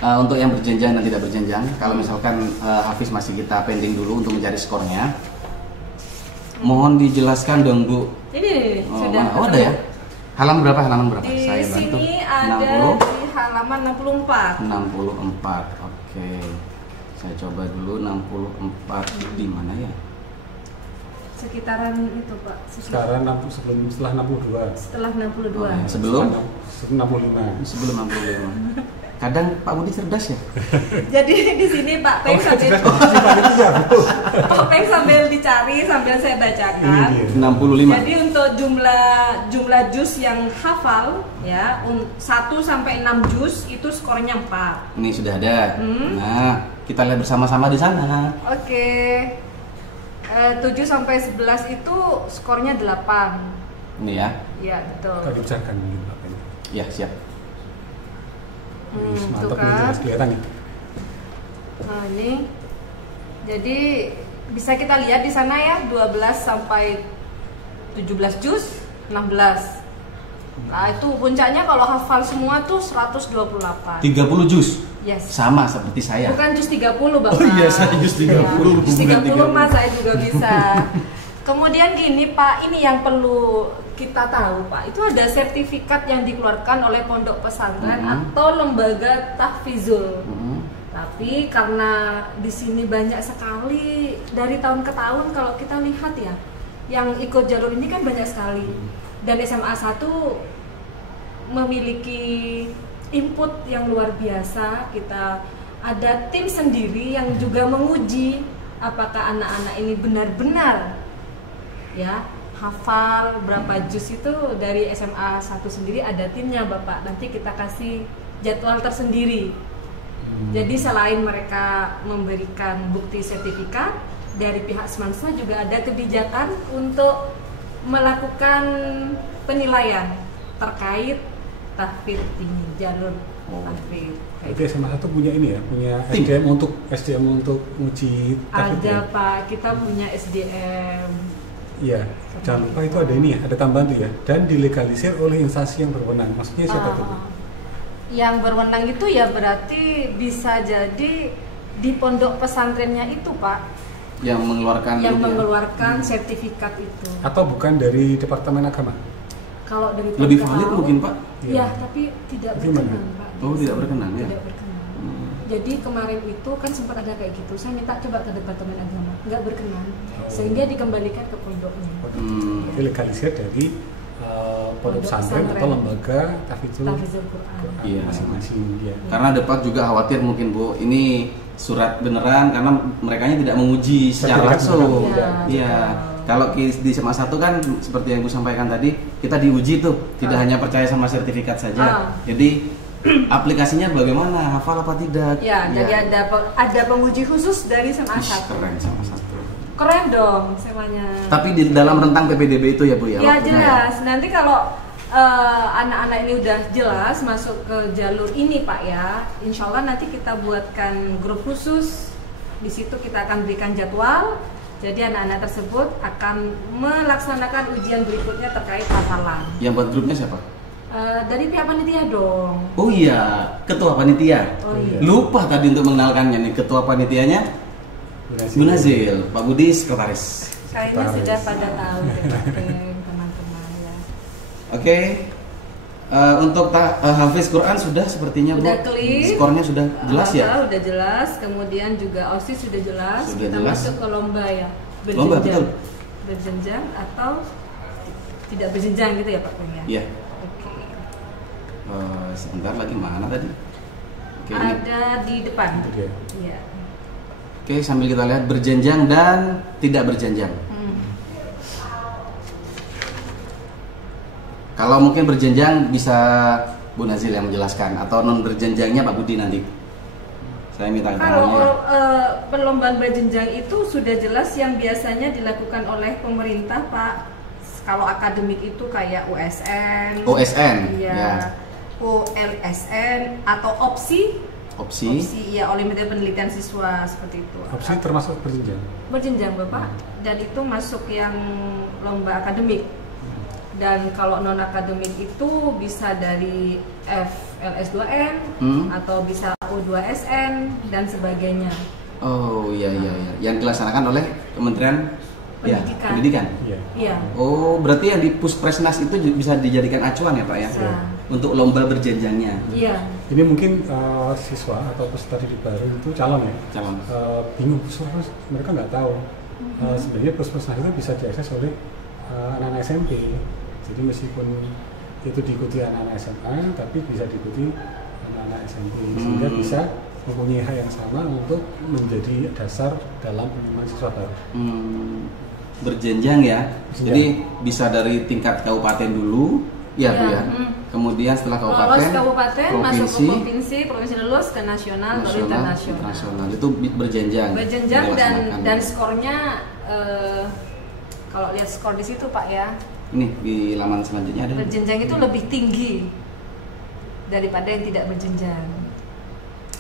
untuk yang berjenjang dan tidak berjenjang, kalau misalkan Hafiz masih kita pending dulu untuk mencari skornya, mohon dijelaskan dong Bu. Ini sudah. Ada ya? Halaman berapa? Di Saya bantu. sini ada 60. di halaman 64. 64. Oke. Saya coba dulu 64 di mana ya? Sekitaran itu Pak. Sekarang setelah 62. Setelah 62. Oh, ya. Sebelum 65. 65. Kadang Pak Budi cerdas ya. Jadi di sini Pak Peng sambil Pak Peng sambil dicari sambil saya bacakan. 65. Jadi untuk jumlah juz yang hafal ya 1 sampai 6 juz itu skornya 4. Ini sudah ada. Nah, kita lihat bersama-sama di sana. Oke. 7 sampai 11 itu skornya 8. Ini ya. Iya, betul. Tadi ucapkan mungkin Pak Peng. Ya, siap. Mantap, kan. ini jelas kelihatan nih. Nah, ini. Jadi bisa kita lihat di sana ya 12 sampai 17 juz 16. Nah, itu puncaknya kalau hafal semua tuh 128. 30 juz. Yes. Sama seperti saya. Bukan juz 30, Bapak. Oh iya, saya juz 30, Ya, juz 30 bukan 30. Mas, saya juga bisa. Kemudian gini Pak, ini yang perlu kita tahu Pak. Itu ada sertifikat yang dikeluarkan oleh pondok pesantren atau lembaga tahfizul. Tapi karena di sini banyak sekali dari tahun ke tahun kalau kita lihat ya, yang ikut jalur ini kan banyak sekali. Dan SMA 1 memiliki input yang luar biasa. Kita ada tim sendiri yang juga menguji apakah anak-anak ini benar-benar ya hafal berapa juz. Itu dari SMA 1 sendiri ada timnya Bapak. Nanti kita kasih jadwal tersendiri. Jadi selain mereka memberikan bukti sertifikat, dari pihak Semansa juga ada kebijakan untuk melakukan penilaian terkait tahfidz tinggi, jalur tahfidz. Jadi SMA 1 punya ini ya, punya SDM untuk uji tahfidz. Ada Pak, kita punya SDM. Iya, jangan lupa itu ada ini ya, ada tambahan tuh ya, dan dilegalisir oleh instansi yang berwenang. Maksudnya siapa tuh? Yang berwenang itu ya berarti bisa jadi di pondok pesantrennya itu Pak, yang mengeluarkan sertifikat itu. Atau bukan dari Departemen Agama? Kalau dari lebih valid mungkin Pak? Ya, tapi tidak berkenan Pak. Oh, tidak berkenan ya? Tidak berkenan. Jadi kemarin itu kan sempat ada kayak gitu, saya minta coba ke Departemen Agama, nggak berkenan, sehingga dikembalikan ke pondoknya. Jadi legalisir dari pondok pesantren atau lembaga tahfidzul Quran masing-masing ya. Karena Depak juga khawatir mungkin Bu, ini surat beneran karena merekanya tidak menguji secara langsung. Iya. Kalau di SMA 1 kan seperti yang Bu sampaikan tadi, kita diuji tuh, tidak hanya percaya sama sertifikat saja. Jadi aplikasinya bagaimana, hafal apa tidak? Ya, jadi ada penguji khusus dari SMA 1. Keren SMA 1. Keren dong semuanya. Tapi di dalam rentang PPDB itu ya Bu ya? Ya jelas. Nanti kalau anak-anak ini udah jelas masuk ke jalur ini Pak ya, insya Allah nanti kita buatkan grup khusus. Di situ kita akan berikan jadwal. Jadi anak-anak tersebut akan melaksanakan ujian berikutnya terkait hafalan. Yang buat grupnya siapa? Dari pihak panitia dong. Oh iya, ketua panitia. Oh iya. Lupa tadi untuk mengenalkannya nih, ketua panitianya Bu Nazil, Pak Budi sekretaris. Kayaknya sudah pada tahu teman-teman ya. Oke. Untuk Hafiz Quran sudah sepertinya Bu. Sudah clear. Skornya sudah jelas ya? Sudah jelas. Kemudian juga OSIS sudah jelas. Sudah kita jelas. masuk ke lomba ya. Lomba betul. Berjenjang atau tidak berjenjang gitu ya Pak Peng ya? Iya. Oke. Sebentar lagi mana tadi? Oke, ada di depan. Iya. Oke, sambil kita lihat berjenjang dan tidak berjenjang. Kalau mungkin berjenjang bisa Bu Nazil yang menjelaskan, atau non berjenjangnya Pak Budi nanti. Saya minta kalau perlombaan berjenjang itu sudah jelas yang biasanya dilakukan oleh pemerintah Pak. Kalau akademik itu kayak USN, ya. OLSN atau opsi ya, Olimpiade Penelitian Siswa seperti itu. Opsi termasuk berjenjang? Berjenjang Bapak, dan itu masuk yang lomba akademik. Dan kalau non akademik itu bisa dari FLS2N atau bisa U2SN dan sebagainya. Oh iya, yang dilaksanakan oleh Kementerian Pendidikan. Iya. Oh, berarti yang di Puspresnas itu bisa dijadikan acuan ya Pak ya? Bisa. Untuk lomba berjenjangnya. Iya. Ini mungkin siswa atau peserta didik baru itu calon ya? Calon. Bingung, mereka nggak tahu. Sebenarnya Puspresnas itu bisa diakses oleh anak-anak SMP. Jadi meskipun itu diikuti anak-anak SMA, tapi bisa diikuti anak-anak SMP, sehingga bisa mempunyai hak yang sama untuk menjadi dasar dalam penerimaan siswa baru. Berjenjang ya. Jadi bisa dari tingkat kabupaten dulu, ya Bu ya. Kemudian setelah kabupaten, masuk ke provinsi lulus ke nasional, baru internasional. Itu berjenjang. Berjenjang dan skornya kalau lihat skor di situ Pak ya. Ini di laman selanjutnya ada. Berjenjang itu lebih tinggi daripada yang tidak berjenjang.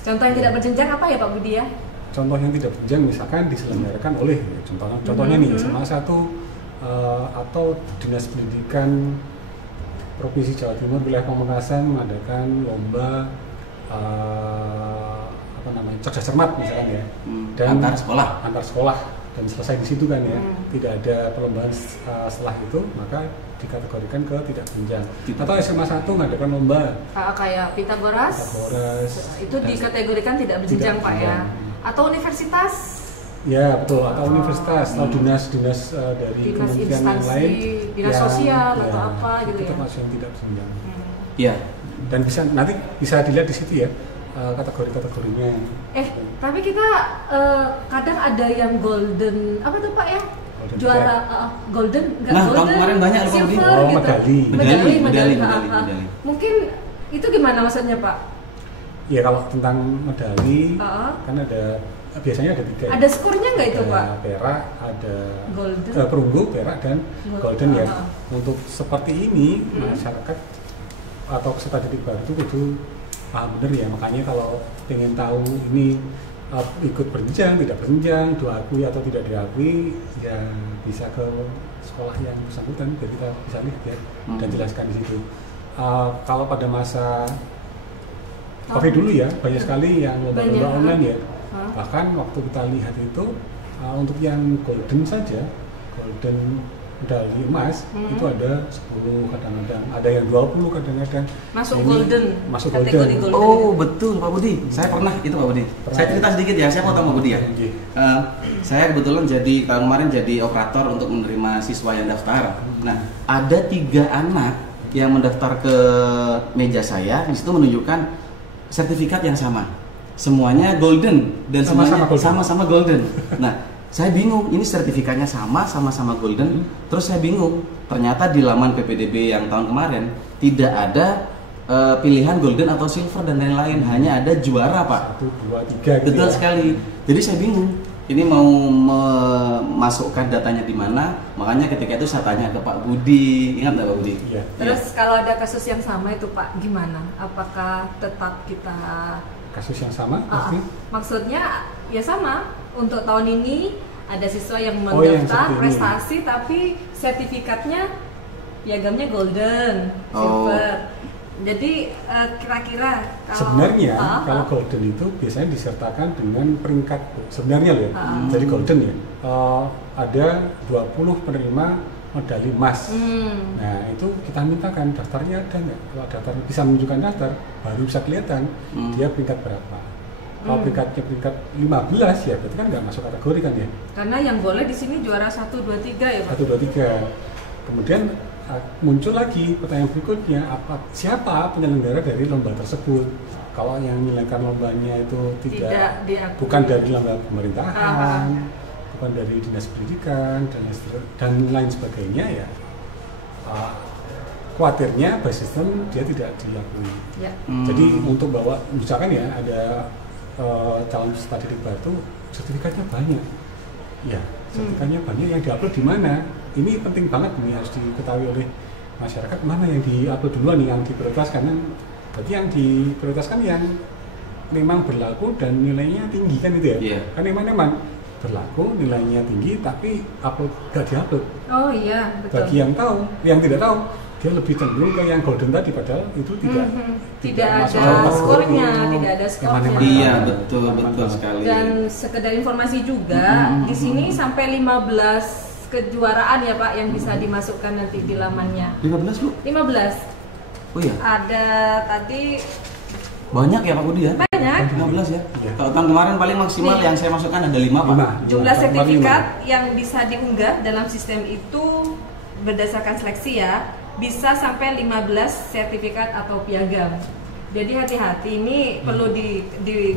Contoh yang tidak berjenjang apa ya Pak Budi ya? Contoh yang tidak berjenjang misalkan diselenggarakan oleh contohnya nih SMA 1 atau Dinas Pendidikan Provinsi Jawa Timur Wilayah Pamekasan mengadakan lomba cerdas cermat misalkan ya. Dan antar sekolah dan selesai di situ kan ya, tidak ada perlombaan setelah itu, maka dikategorikan ke tidak berjenjang. Atau SMA 1 mengadakan lomba kayak Pitagoras itu dikategorikan tidak berjenjang Pak ya. Atau universitas? Ya betul, atau universitas atau dinas dari kementerian yang lain, dinas sosial atau apa gitu itu ya. termasuk yang tidak berjenjang. Iya. Dan nanti bisa dilihat di situ ya, kategori-kategorinya. Tapi kita kadang ada yang golden, apa tuh Pak ya? Golden Juara golden, enggak Nah, golden, tahun kemarin banyak loh, Pak Budi. silver gitu. Medali. Mungkin itu gimana maksudnya Pak? Ya kalau tentang medali kan biasanya ada 3. Ada skornya nggak itu Pak? Ada perak, ada Golden. perunggu, perak dan golden ya. Untuk seperti ini masyarakat atau peserta didik baru itu kudu paham bener ya. Makanya kalau pengen tahu ini ikut berjenjang, tidak berjenjang, diakui atau tidak diakui, ya bisa ke sekolah yang bersangkutan biar kita bisa lihat ya dan jelaskan di situ. Kalau pada masa COVID dulu ya banyak sekali yang lomba-lomba online ya. Bahkan waktu kita lihat itu untuk yang golden saja, golden medali emas itu ada 10 kadang-kadang, ada yang 20 kadang-kadang. Masuk golden. Oh betul Pak Budi, saya pernah itu Pak Budi. Saya cerita sedikit ya, saya mau tahu Pak Budi ya. Saya kebetulan tahun kemarin jadi operator untuk menerima siswa yang daftar. Nah ada 3 anak yang mendaftar ke meja saya, di situ menunjukkan sertifikat yang sama. Semuanya golden dan sama-sama golden. Nah, saya bingung, ini sertifikatnya sama-sama golden. Terus saya bingung, ternyata di laman PPDB yang tahun kemarin tidak ada pilihan golden atau silver dan lain-lain, hanya ada juara Pak. 1, 2, 3. Betul ya. Sekali. Jadi saya bingung, ini mau memasukkan datanya di mana? Makanya ketika itu saya tanya ke Pak Budi, ingat nggak Pak Budi? Iya. Terus kalau ada kasus yang sama itu Pak, gimana? Apakah tetap kita kasus yang sama? Maksudnya ya sama. Untuk tahun ini ada siswa yang mendaftar prestasi tapi sertifikatnya piagamnya golden, silver. Jadi kira-kira sebenarnya kalau golden itu biasanya disertakan dengan peringkat sebenarnya loh ya. Jadi golden ya ada 20 penerima medali emas. Nah itu kita mintakan daftarnya ada nggak? Kalau daftar bisa menunjukkan daftar, baru bisa kelihatan dia peringkat berapa. Kalau peringkatnya peringkat 15 ya berarti kan nggak masuk kategori kan ya? Karena yang boleh di sini juara 1, 2, 3 ya Pak? 1, 2, 3. Kemudian muncul lagi pertanyaan berikutnya, siapa penyelenggara dari lomba tersebut? Kalau yang menyelenggarakan lombanya itu bukan dari lembaga pemerintahan, bukan dari dinas pendidikan dan lain sebagainya ya, khawatirnya by system dia tidak diakui. Jadi untuk bawa misalkan ya ada calon peserta didik baru sertifikatnya banyak, ya sertifikatnya banyak, yang diupload di mana? Ini penting banget, ini harus diketahui oleh masyarakat mana yang diupload duluan, yang diprioritaskan. Berarti yang diprioritaskan yang memang berlaku dan nilainya tinggi kan itu ya? Kan memang berlaku nilainya tinggi tapi gak diupload. Oh iya betul. Bagi yang tahu, yang tidak tahu dia lebih cenderung ke yang golden tadi padahal itu tidak ada skornya, tidak ada skornya. Iya betul sekali. Dan sekedar informasi juga di sini sampai 15 kejuaraan ya Pak yang bisa dimasukkan nanti di lamannya. 15 Bu? 15. Oh iya. Ada tadi banyak ya Pak Budi ya? Banyak. 15 ya. Kalau tahun kemarin paling maksimal yang saya masukkan ada 5 Pak. Jumlah sertifikat yang bisa diunggah dalam sistem itu berdasarkan seleksi ya, bisa sampai 15 sertifikat atau piagam. Jadi hati-hati, ini perlu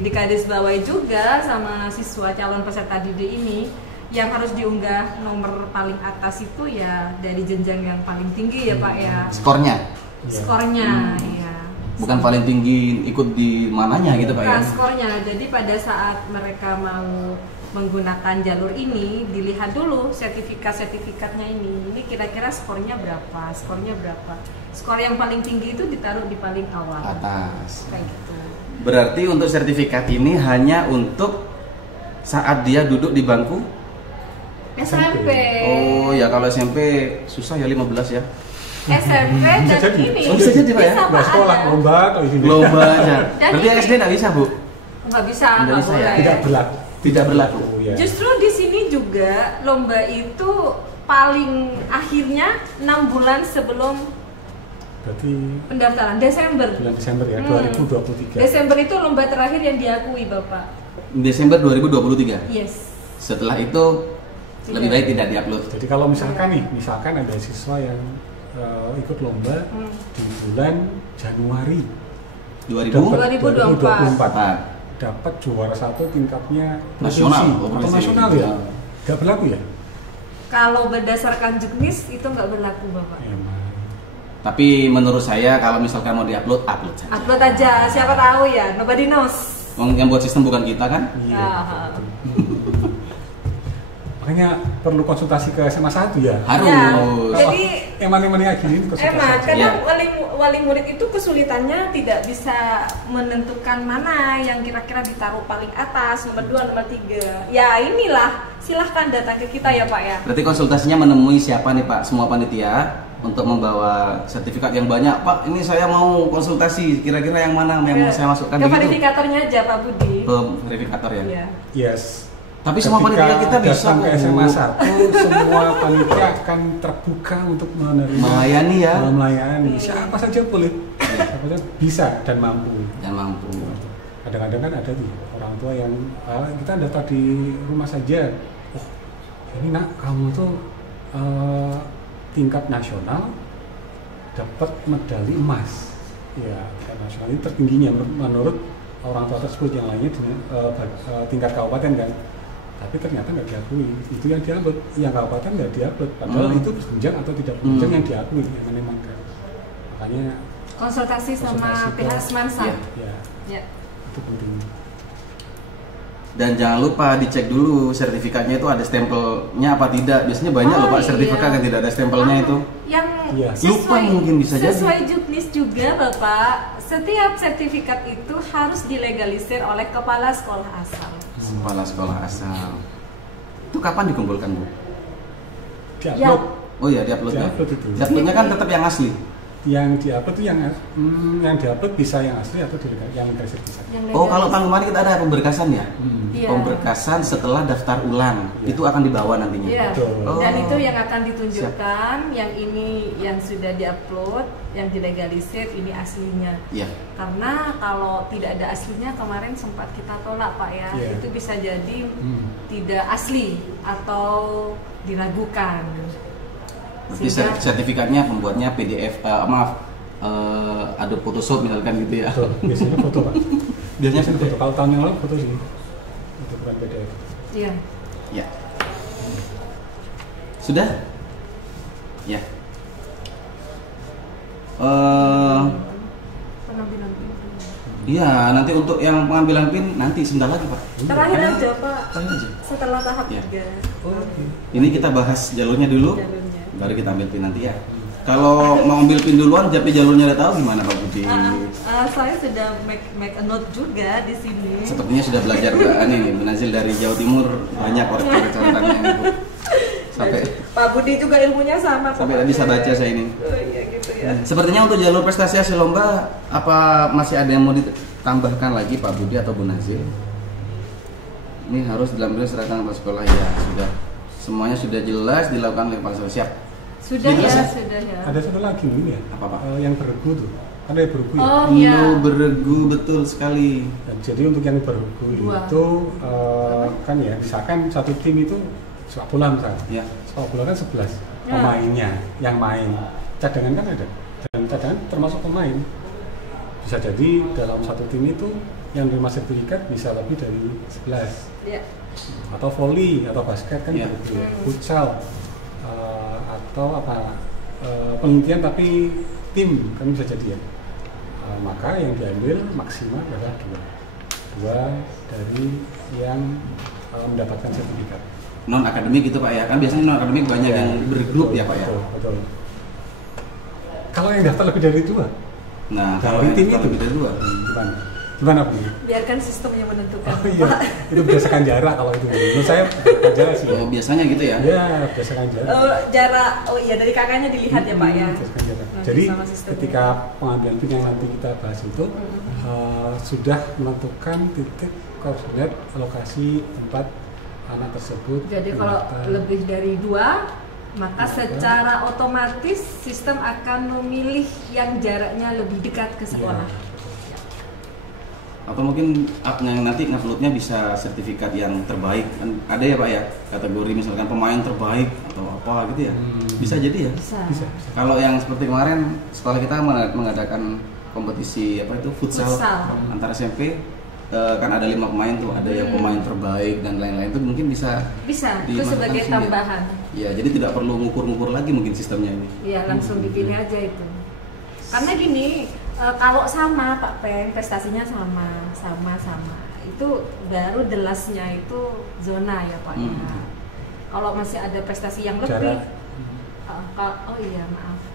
digarisbawahi juga sama siswa calon peserta didik ini, yang harus diunggah nomor paling atas itu ya dari jenjang yang paling tinggi ya Pak ya. Skornya ya. Bukan paling tinggi ikut di mananya gitu Pak ya. Skornya. Jadi pada saat mereka mau menggunakan jalur ini, dilihat dulu sertifikatnya ini kira-kira skornya berapa. Skor yang paling tinggi itu ditaruh di paling awal atas kayak gitu. Berarti untuk sertifikat ini hanya untuk saat dia duduk di bangku SMP. Oh ya, kalau SMP susah ya 15 ya. SMP dan ini bisa jadi Pak ya? Nggak sekolah, lomba atau ini. Lomba aja. Berarti SD nggak bisa Bu? Nggak bisa ya? Tidak berlaku. Ya. Justru di sini juga lomba itu paling akhirnya 6 bulan sebelum berarti pendaftaran, bulan Desember ya, 2023. Desember itu lomba terakhir yang diakui Bapak. Desember 2023? Yes. Setelah itu lebih baik tidak diupload. Jadi kalau misalkan ada siswa yang ikut lomba di bulan Januari 2024 dapat juara 1 tingkatnya nasional atau nasional ya? Nggak berlaku ya? Kalau berdasarkan juknis itu nggak berlaku Bapak. Tapi menurut saya kalau misalkan mau diupload, upload saja. Upload aja, siapa tahu ya, nobody knows. Yang buat sistem bukan kita kan? Iya. Makanya perlu konsultasi ke SMA 1 ya? Harus. Ya, jadi emang gini konsultasi. Kadang wali murid itu kesulitannya tidak bisa menentukan mana yang kira-kira ditaruh paling atas, nomor 2, nomor 3. Ya inilah, silahkan datang ke kita ya Pak ya. Berarti konsultasinya menemui siapa nih Pak? Semua panitia untuk membawa sertifikat yang banyak. Pak, ini saya mau konsultasi, kira-kira yang mana yang mau saya masukkan ke begitu? verifikatornya aja Pak Budi. Ke verifikator ya? Iya. Yes. Tapi semua panitia kita bisa datang ke SMA 1, semua panitia akan terbuka untuk menerima, melayani ya. Melayani siapa saja boleh, siapa saja bisa dan mampu. Kadang-kadang kan ada nih orang tua yang kita daftar di rumah saja. Oh, ini nak kamu tuh tingkat nasional dapat medali emas. Ya, tingkat nasional ini tertingginya menurut orang tua tersebut, yang lainnya dengan tingkat kabupaten kan. Tapi ternyata nggak diakui, itu yang diupload, yang kabupaten nggak diupload, padahal itu berjenjang atau tidak berjenjang yang diakui, yang menemankan. Makanya konsultasi sama pihak Semansa. Ya. Itu penting. Dan jangan lupa dicek dulu sertifikatnya itu ada stempelnya apa tidak. Biasanya banyak loh Pak sertifikat yang tidak ada stempelnya itu. Yang lupa mungkin bisa jadi. Sesuai juknis juga Bapak, setiap sertifikat itu harus dilegalisir oleh kepala sekolah asal. Kepala sekolah asal. Itu kapan dikumpulkan Bu? Diupload. Oh iya diupload ya. Diuploadnya kan tetap yang asli. Yang diupload itu yang diupload bisa yang asli atau yang sertifikat. Oh kalau pengumuman kita ada pemberkasan ya? Pemberkasan setelah daftar ulang itu akan dibawa nantinya. Iya. Dan itu yang akan ditunjukkan, yang ini yang sudah diupload, yang dilegalisir ini aslinya. Iya. Karena kalau tidak ada aslinya kemarin sempat kita tolak Pak ya, itu bisa jadi tidak asli atau diragukan. Berarti sertifikatnya pembuatnya PDF, Adobe Photoshop misalkan gitu ya. Biasanya foto Pak. Biasanya foto. Kalau tahun yang lalu foto sih, itu bukan PDF. Iya. Ya. Sudah? Ya. Pengambilan PIN. Iya, nanti untuk yang pengambilan PIN nanti sebentar lagi Pak. Terakhir aja Pak. Aja. Setelah tahap 3. Ini kita bahas jalurnya dulu. Baru kita ambil PIN nanti ya. Kalau mau ambil PIN duluan, tapi jalurnya udah tahu gimana Pak Budi? Saya sudah make a note juga di sini. Sepertinya sudah belajar nih, Bu Nazil dari Jawa Timur, banyak catatannya ini Bu. Sampai Pak Budi juga ilmunya sama. Sampai bisa baca saya ini. Oh iya gitu ya. Sepertinya untuk jalur prestasi hasil lomba, apa masih ada yang mau ditambahkan lagi Pak Budi atau Bu Nazil? Ini harus diambil serahkan ke sekolah ya, sudah. Semuanya sudah jelas dilakukan oleh kepala sekolah. Siap. Sudah ya. Ada satu lagi nih ya. Apa Pak? Yang beregu tuh. Ada yang beregu ya? Oh iya. Beregu betul sekali. Jadi untuk yang beregu itu kan ya, misalkan satu tim itu sepak bola misalnya. Ya. Sepak bola kan 11 pemainnya yang main. Cadangan kan ada. Dan cadangan termasuk pemain. Bisa jadi dalam satu tim itu yang menerima sertifikat bisa lebih dari 11. Iya. Atau volley atau basket kan gitu, futsal atau penelitian tapi tim kan bisa jadi ya. Maka yang diambil maksimal adalah dua dari yang mendapatkan sertifikat. Non akademik gitu Pak ya, kan biasanya non akademik banyak yang bergrup ya Pak ya. Betul. Kalau yang daftar lebih dari 2, nah dari tim itu lebih dari 2 gimana Bu? Biarkan sistem yang menentukan. Oh iya, itu berdasarkan jarak kalau itu. Menurut saya berdasarkan jarak sih. Oh, biasanya gitu ya? Iya, berdasarkan jarak. Jarak, iya dari kakaknya dilihat ya Pak ya. Berdasarkan jarak. Jadi ketika pengambilan PIN yang nanti kita bahas itu sudah menentukan titik koordinat alokasi tempat anak tersebut. Jadi kalau lebih dari 2, maka secara otomatis sistem akan memilih yang jaraknya lebih dekat ke sekolah. Atau mungkin yang nanti nguploadnya bisa sertifikat yang terbaik kan ada ya Pak ya, kategori misalkan pemain terbaik atau apa gitu ya. Bisa jadi ya. Bisa. Kalau yang seperti kemarin sekolah kita mengadakan kompetisi apa itu futsal. Antara SMP kan ada 5 pemain tuh, ada yang pemain terbaik dan lain-lain, itu mungkin bisa itu sebagai tambahan. Ya, jadi tidak perlu ngukur-ngukur lagi mungkin sistemnya ini. Iya, langsung dipilih aja itu. Karena gini, kalau sama Pak Peng, prestasinya sama, itu baru delasnya itu zona ya Pak. Kalau masih ada prestasi yang lebih,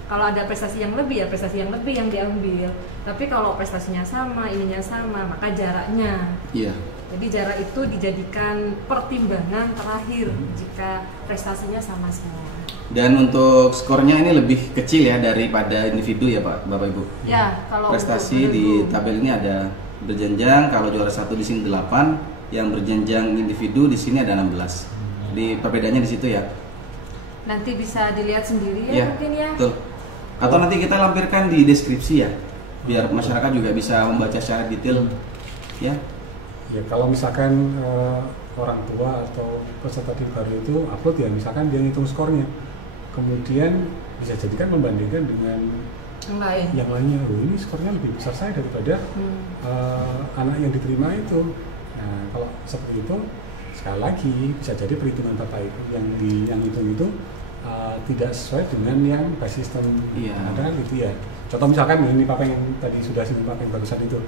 kalau ada prestasi yang lebih ya prestasi yang lebih yang diambil. Tapi kalau prestasinya sama, ininya sama, maka jaraknya. Iya. Jadi jarak itu dijadikan pertimbangan terakhir jika prestasinya sama semua. Dan untuk skornya ini lebih kecil ya daripada individu ya Pak, Bapak Ibu. Ya, kalau prestasi di tabel ini ada berjenjang, kalau juara 1 di sini 8, yang berjenjang individu di sini ada 16. Jadi perbedaannya di situ ya. Nanti bisa dilihat sendiri ya, mungkin ya. Betul. Atau nanti kita lampirkan di deskripsi ya, biar masyarakat juga bisa membaca secara detail ya. Ya, kalau misalkan orang tua atau peserta didik baru itu upload ya, misalkan dia ngitung skornya, kemudian bisa jadikan membandingkan dengan yang lainnya. Oh, ini skornya lebih besar saya daripada anak yang diterima itu. Nah, kalau seperti itu, sekali lagi bisa jadi perhitungan Bapak Ibu yang hitung itu tidak sesuai dengan yang basis sistem ada gitu ya. Contoh misalkan ini Bapak yang tadi sudah sini Bapak yang barusan itu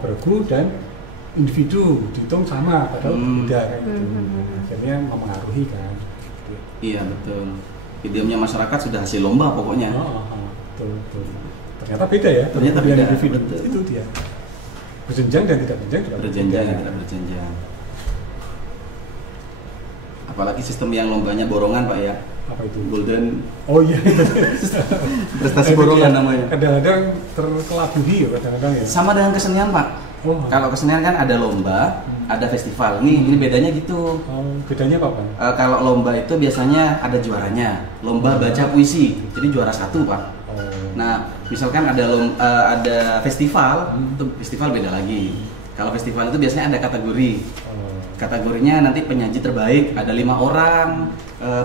bergu dan individu dihitung sama padahal beda kayak gitu. Akhirnya mempengaruhi kan. Iya betul. Idiomnya masyarakat sudah hasil lomba pokoknya. Betul. Ternyata beda ya. Ternyata beda. Individu. Itu dia. Berjenjang dan tidak berjenjang juga. Berjenjang dan tidak berjenjang. Apalagi sistem yang lombanya borongan Pak ya. Apa itu? Golden. Oh iya. Prestasi borongan namanya. Kadang-kadang terkelabui ya kadang-kadang ya. Sama dengan kesenian Pak. Kalau kesenian kan ada lomba, ada festival. Ini bedanya gitu. Bedanya apa Pak? Kalau lomba itu biasanya ada juaranya. Lomba baca puisi, jadi juara 1 Pak. Nah, misalkan ada festival, itu festival beda lagi. Kalau festival itu biasanya ada kategori. Kategorinya nanti penyaji terbaik ada 5 orang,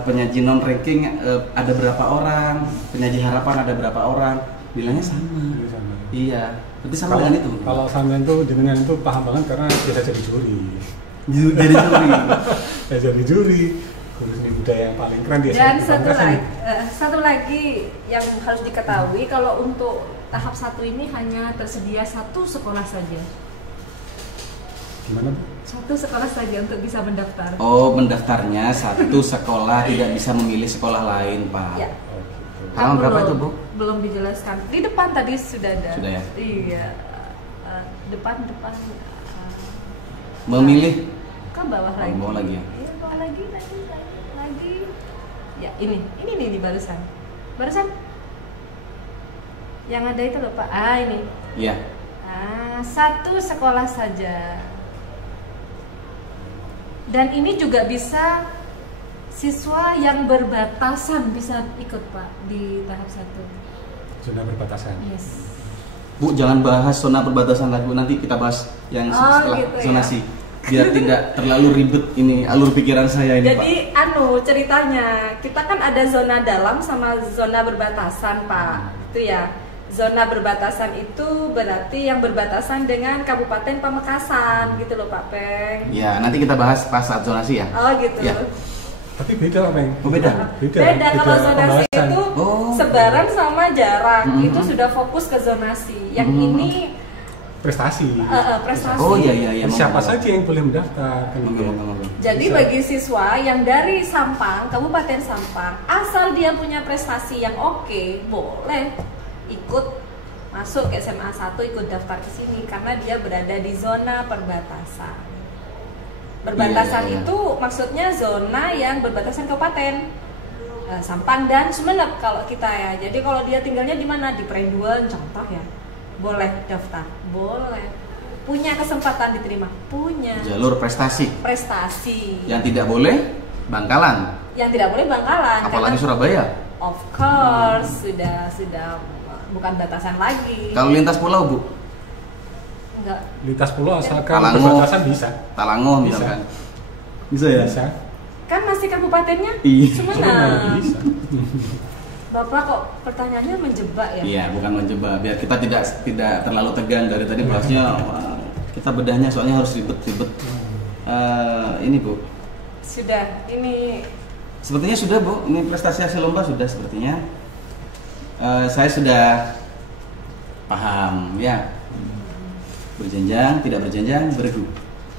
penyaji non ranking ada berapa orang, penyaji harapan ada berapa orang, bilangnya sama. Iya, berarti sama dengan itu. Kalau sampean tuh jenengan itu paham banget karena biasa jadi juri. Jadi juri. Jadi juri. Guru seni budaya yang paling keren dia. Dan satu lagi yang harus diketahui, kalau untuk tahap 1 ini hanya tersedia 1 sekolah saja. Gimana? 1 sekolah saja untuk bisa mendaftar. Oh, mendaftarnya 1 sekolah, tidak bisa memilih sekolah lain, Pak. Ya. Halaman berapa itu, Bu? Belum dijelaskan. Di depan tadi sudah ada. Sudah ya? Iya. Depan. Memilih ke bawah lagi. Bawah lagi ya? Iya, bawah lagi. Ya, ini nih barusan. Yang ada itu loh, Pak. Ini. Iya. 1 sekolah saja. Dan ini juga bisa siswa yang berbatasan bisa ikut Pak di tahap 1. Zona perbatasan. Yes. Bu, jangan bahas zona perbatasan lagi, nanti kita bahas yang setelah gitu zonasi. Ya? Biar tidak terlalu ribet ini alur pikiran saya ini, Jadi, Pak. Ceritanya kita kan ada zona dalam sama zona berbatasan, Pak. Itu ya. Zona berbatasan itu berarti yang berbatasan dengan Kabupaten Pamekasan gitu loh Pak Peng. Ya, nanti kita bahas pas saat zonasi ya. Oh gitu. Ya. Tapi beda Pak Peng. Oh, beda. Kalau zonasi itu sebaran sama jarak. Itu sudah fokus ke zonasi. Yang ini prestasi. Prestasi. Oh iya. Siapa saja yang boleh mendaftar. Jadi bagi siswa yang dari Sampang, Kabupaten Sampang, asal dia punya prestasi yang oke, boleh ikut masuk ke SMA 1, ikut daftar ke sini karena dia berada di zona perbatasan. Perbatasan itu maksudnya zona yang berbatasan kabupaten. Sampang dan Sumeneb kalau kita ya. Jadi kalau dia tinggalnya di mana? Di Prenduan contoh ya. Boleh daftar, boleh. Punya kesempatan diterima, punya. Jalur prestasi. Yang tidak boleh Bangkalan. Apalagi Surabaya. Of course, sudah bukan batasan lagi. Kalau lintas pulau, Bu? Enggak. Lintas pulau asalkan perbatasan bisa. Talango misalkan. Bisa ya? Bisa. Kan masih kabupatennya? Iya. Sumeneb. Bisa. Bapak kok pertanyaannya menjebak ya? Iya, bukan menjebak. Biar kita tidak terlalu tegang dari tadi bahasnya. Kita bedahnya soalnya harus ribet-ribet. Ini Bu. Sudah, ini Sepertinya sudah Bu. Ini prestasi hasil lomba sudah sepertinya. Saya sudah paham ya. Berjenjang, tidak berjenjang, bergu.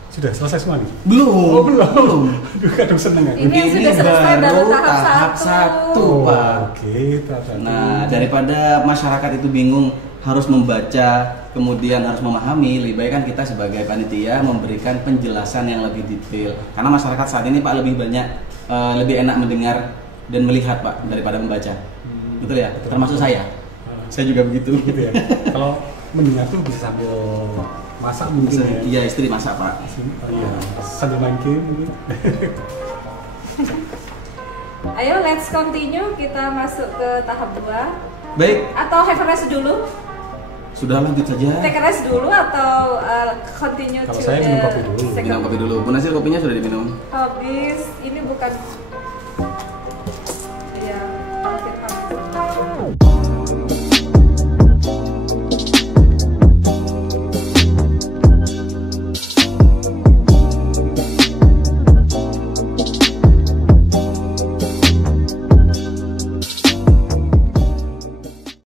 Sudah selesai semua nih? Belum. Belum. Aduh, kadang seneng ya. Ini sudah selesai baru tahap 1. Pak. Oke, tahap 1. Nah, daripada masyarakat itu bingung harus membaca, kemudian harus memahami, lebih baik kan kita sebagai panitia memberikan penjelasan yang lebih detail. Karena masyarakat saat ini Pak lebih banyak, lebih enak mendengar dan melihat Pak daripada membaca. Betul ya? Betul. Termasuk saya. Saya juga begitu. Gitu ya. Kalau mendengar tuh bisa sambil masak mungkin ya. Iya, istri masak Pak. Iya, sambil main game mungkin. Ayo let's continue, kita masuk ke tahap 2. Baik, Atau have a rest dulu? sudah lanjut saja. Take a rest dulu atau continue Kalau to saya the minum kopi dulu. second? Minum kopi dulu. Bu Nasir, kopinya sudah diminum. Habis, ini bukan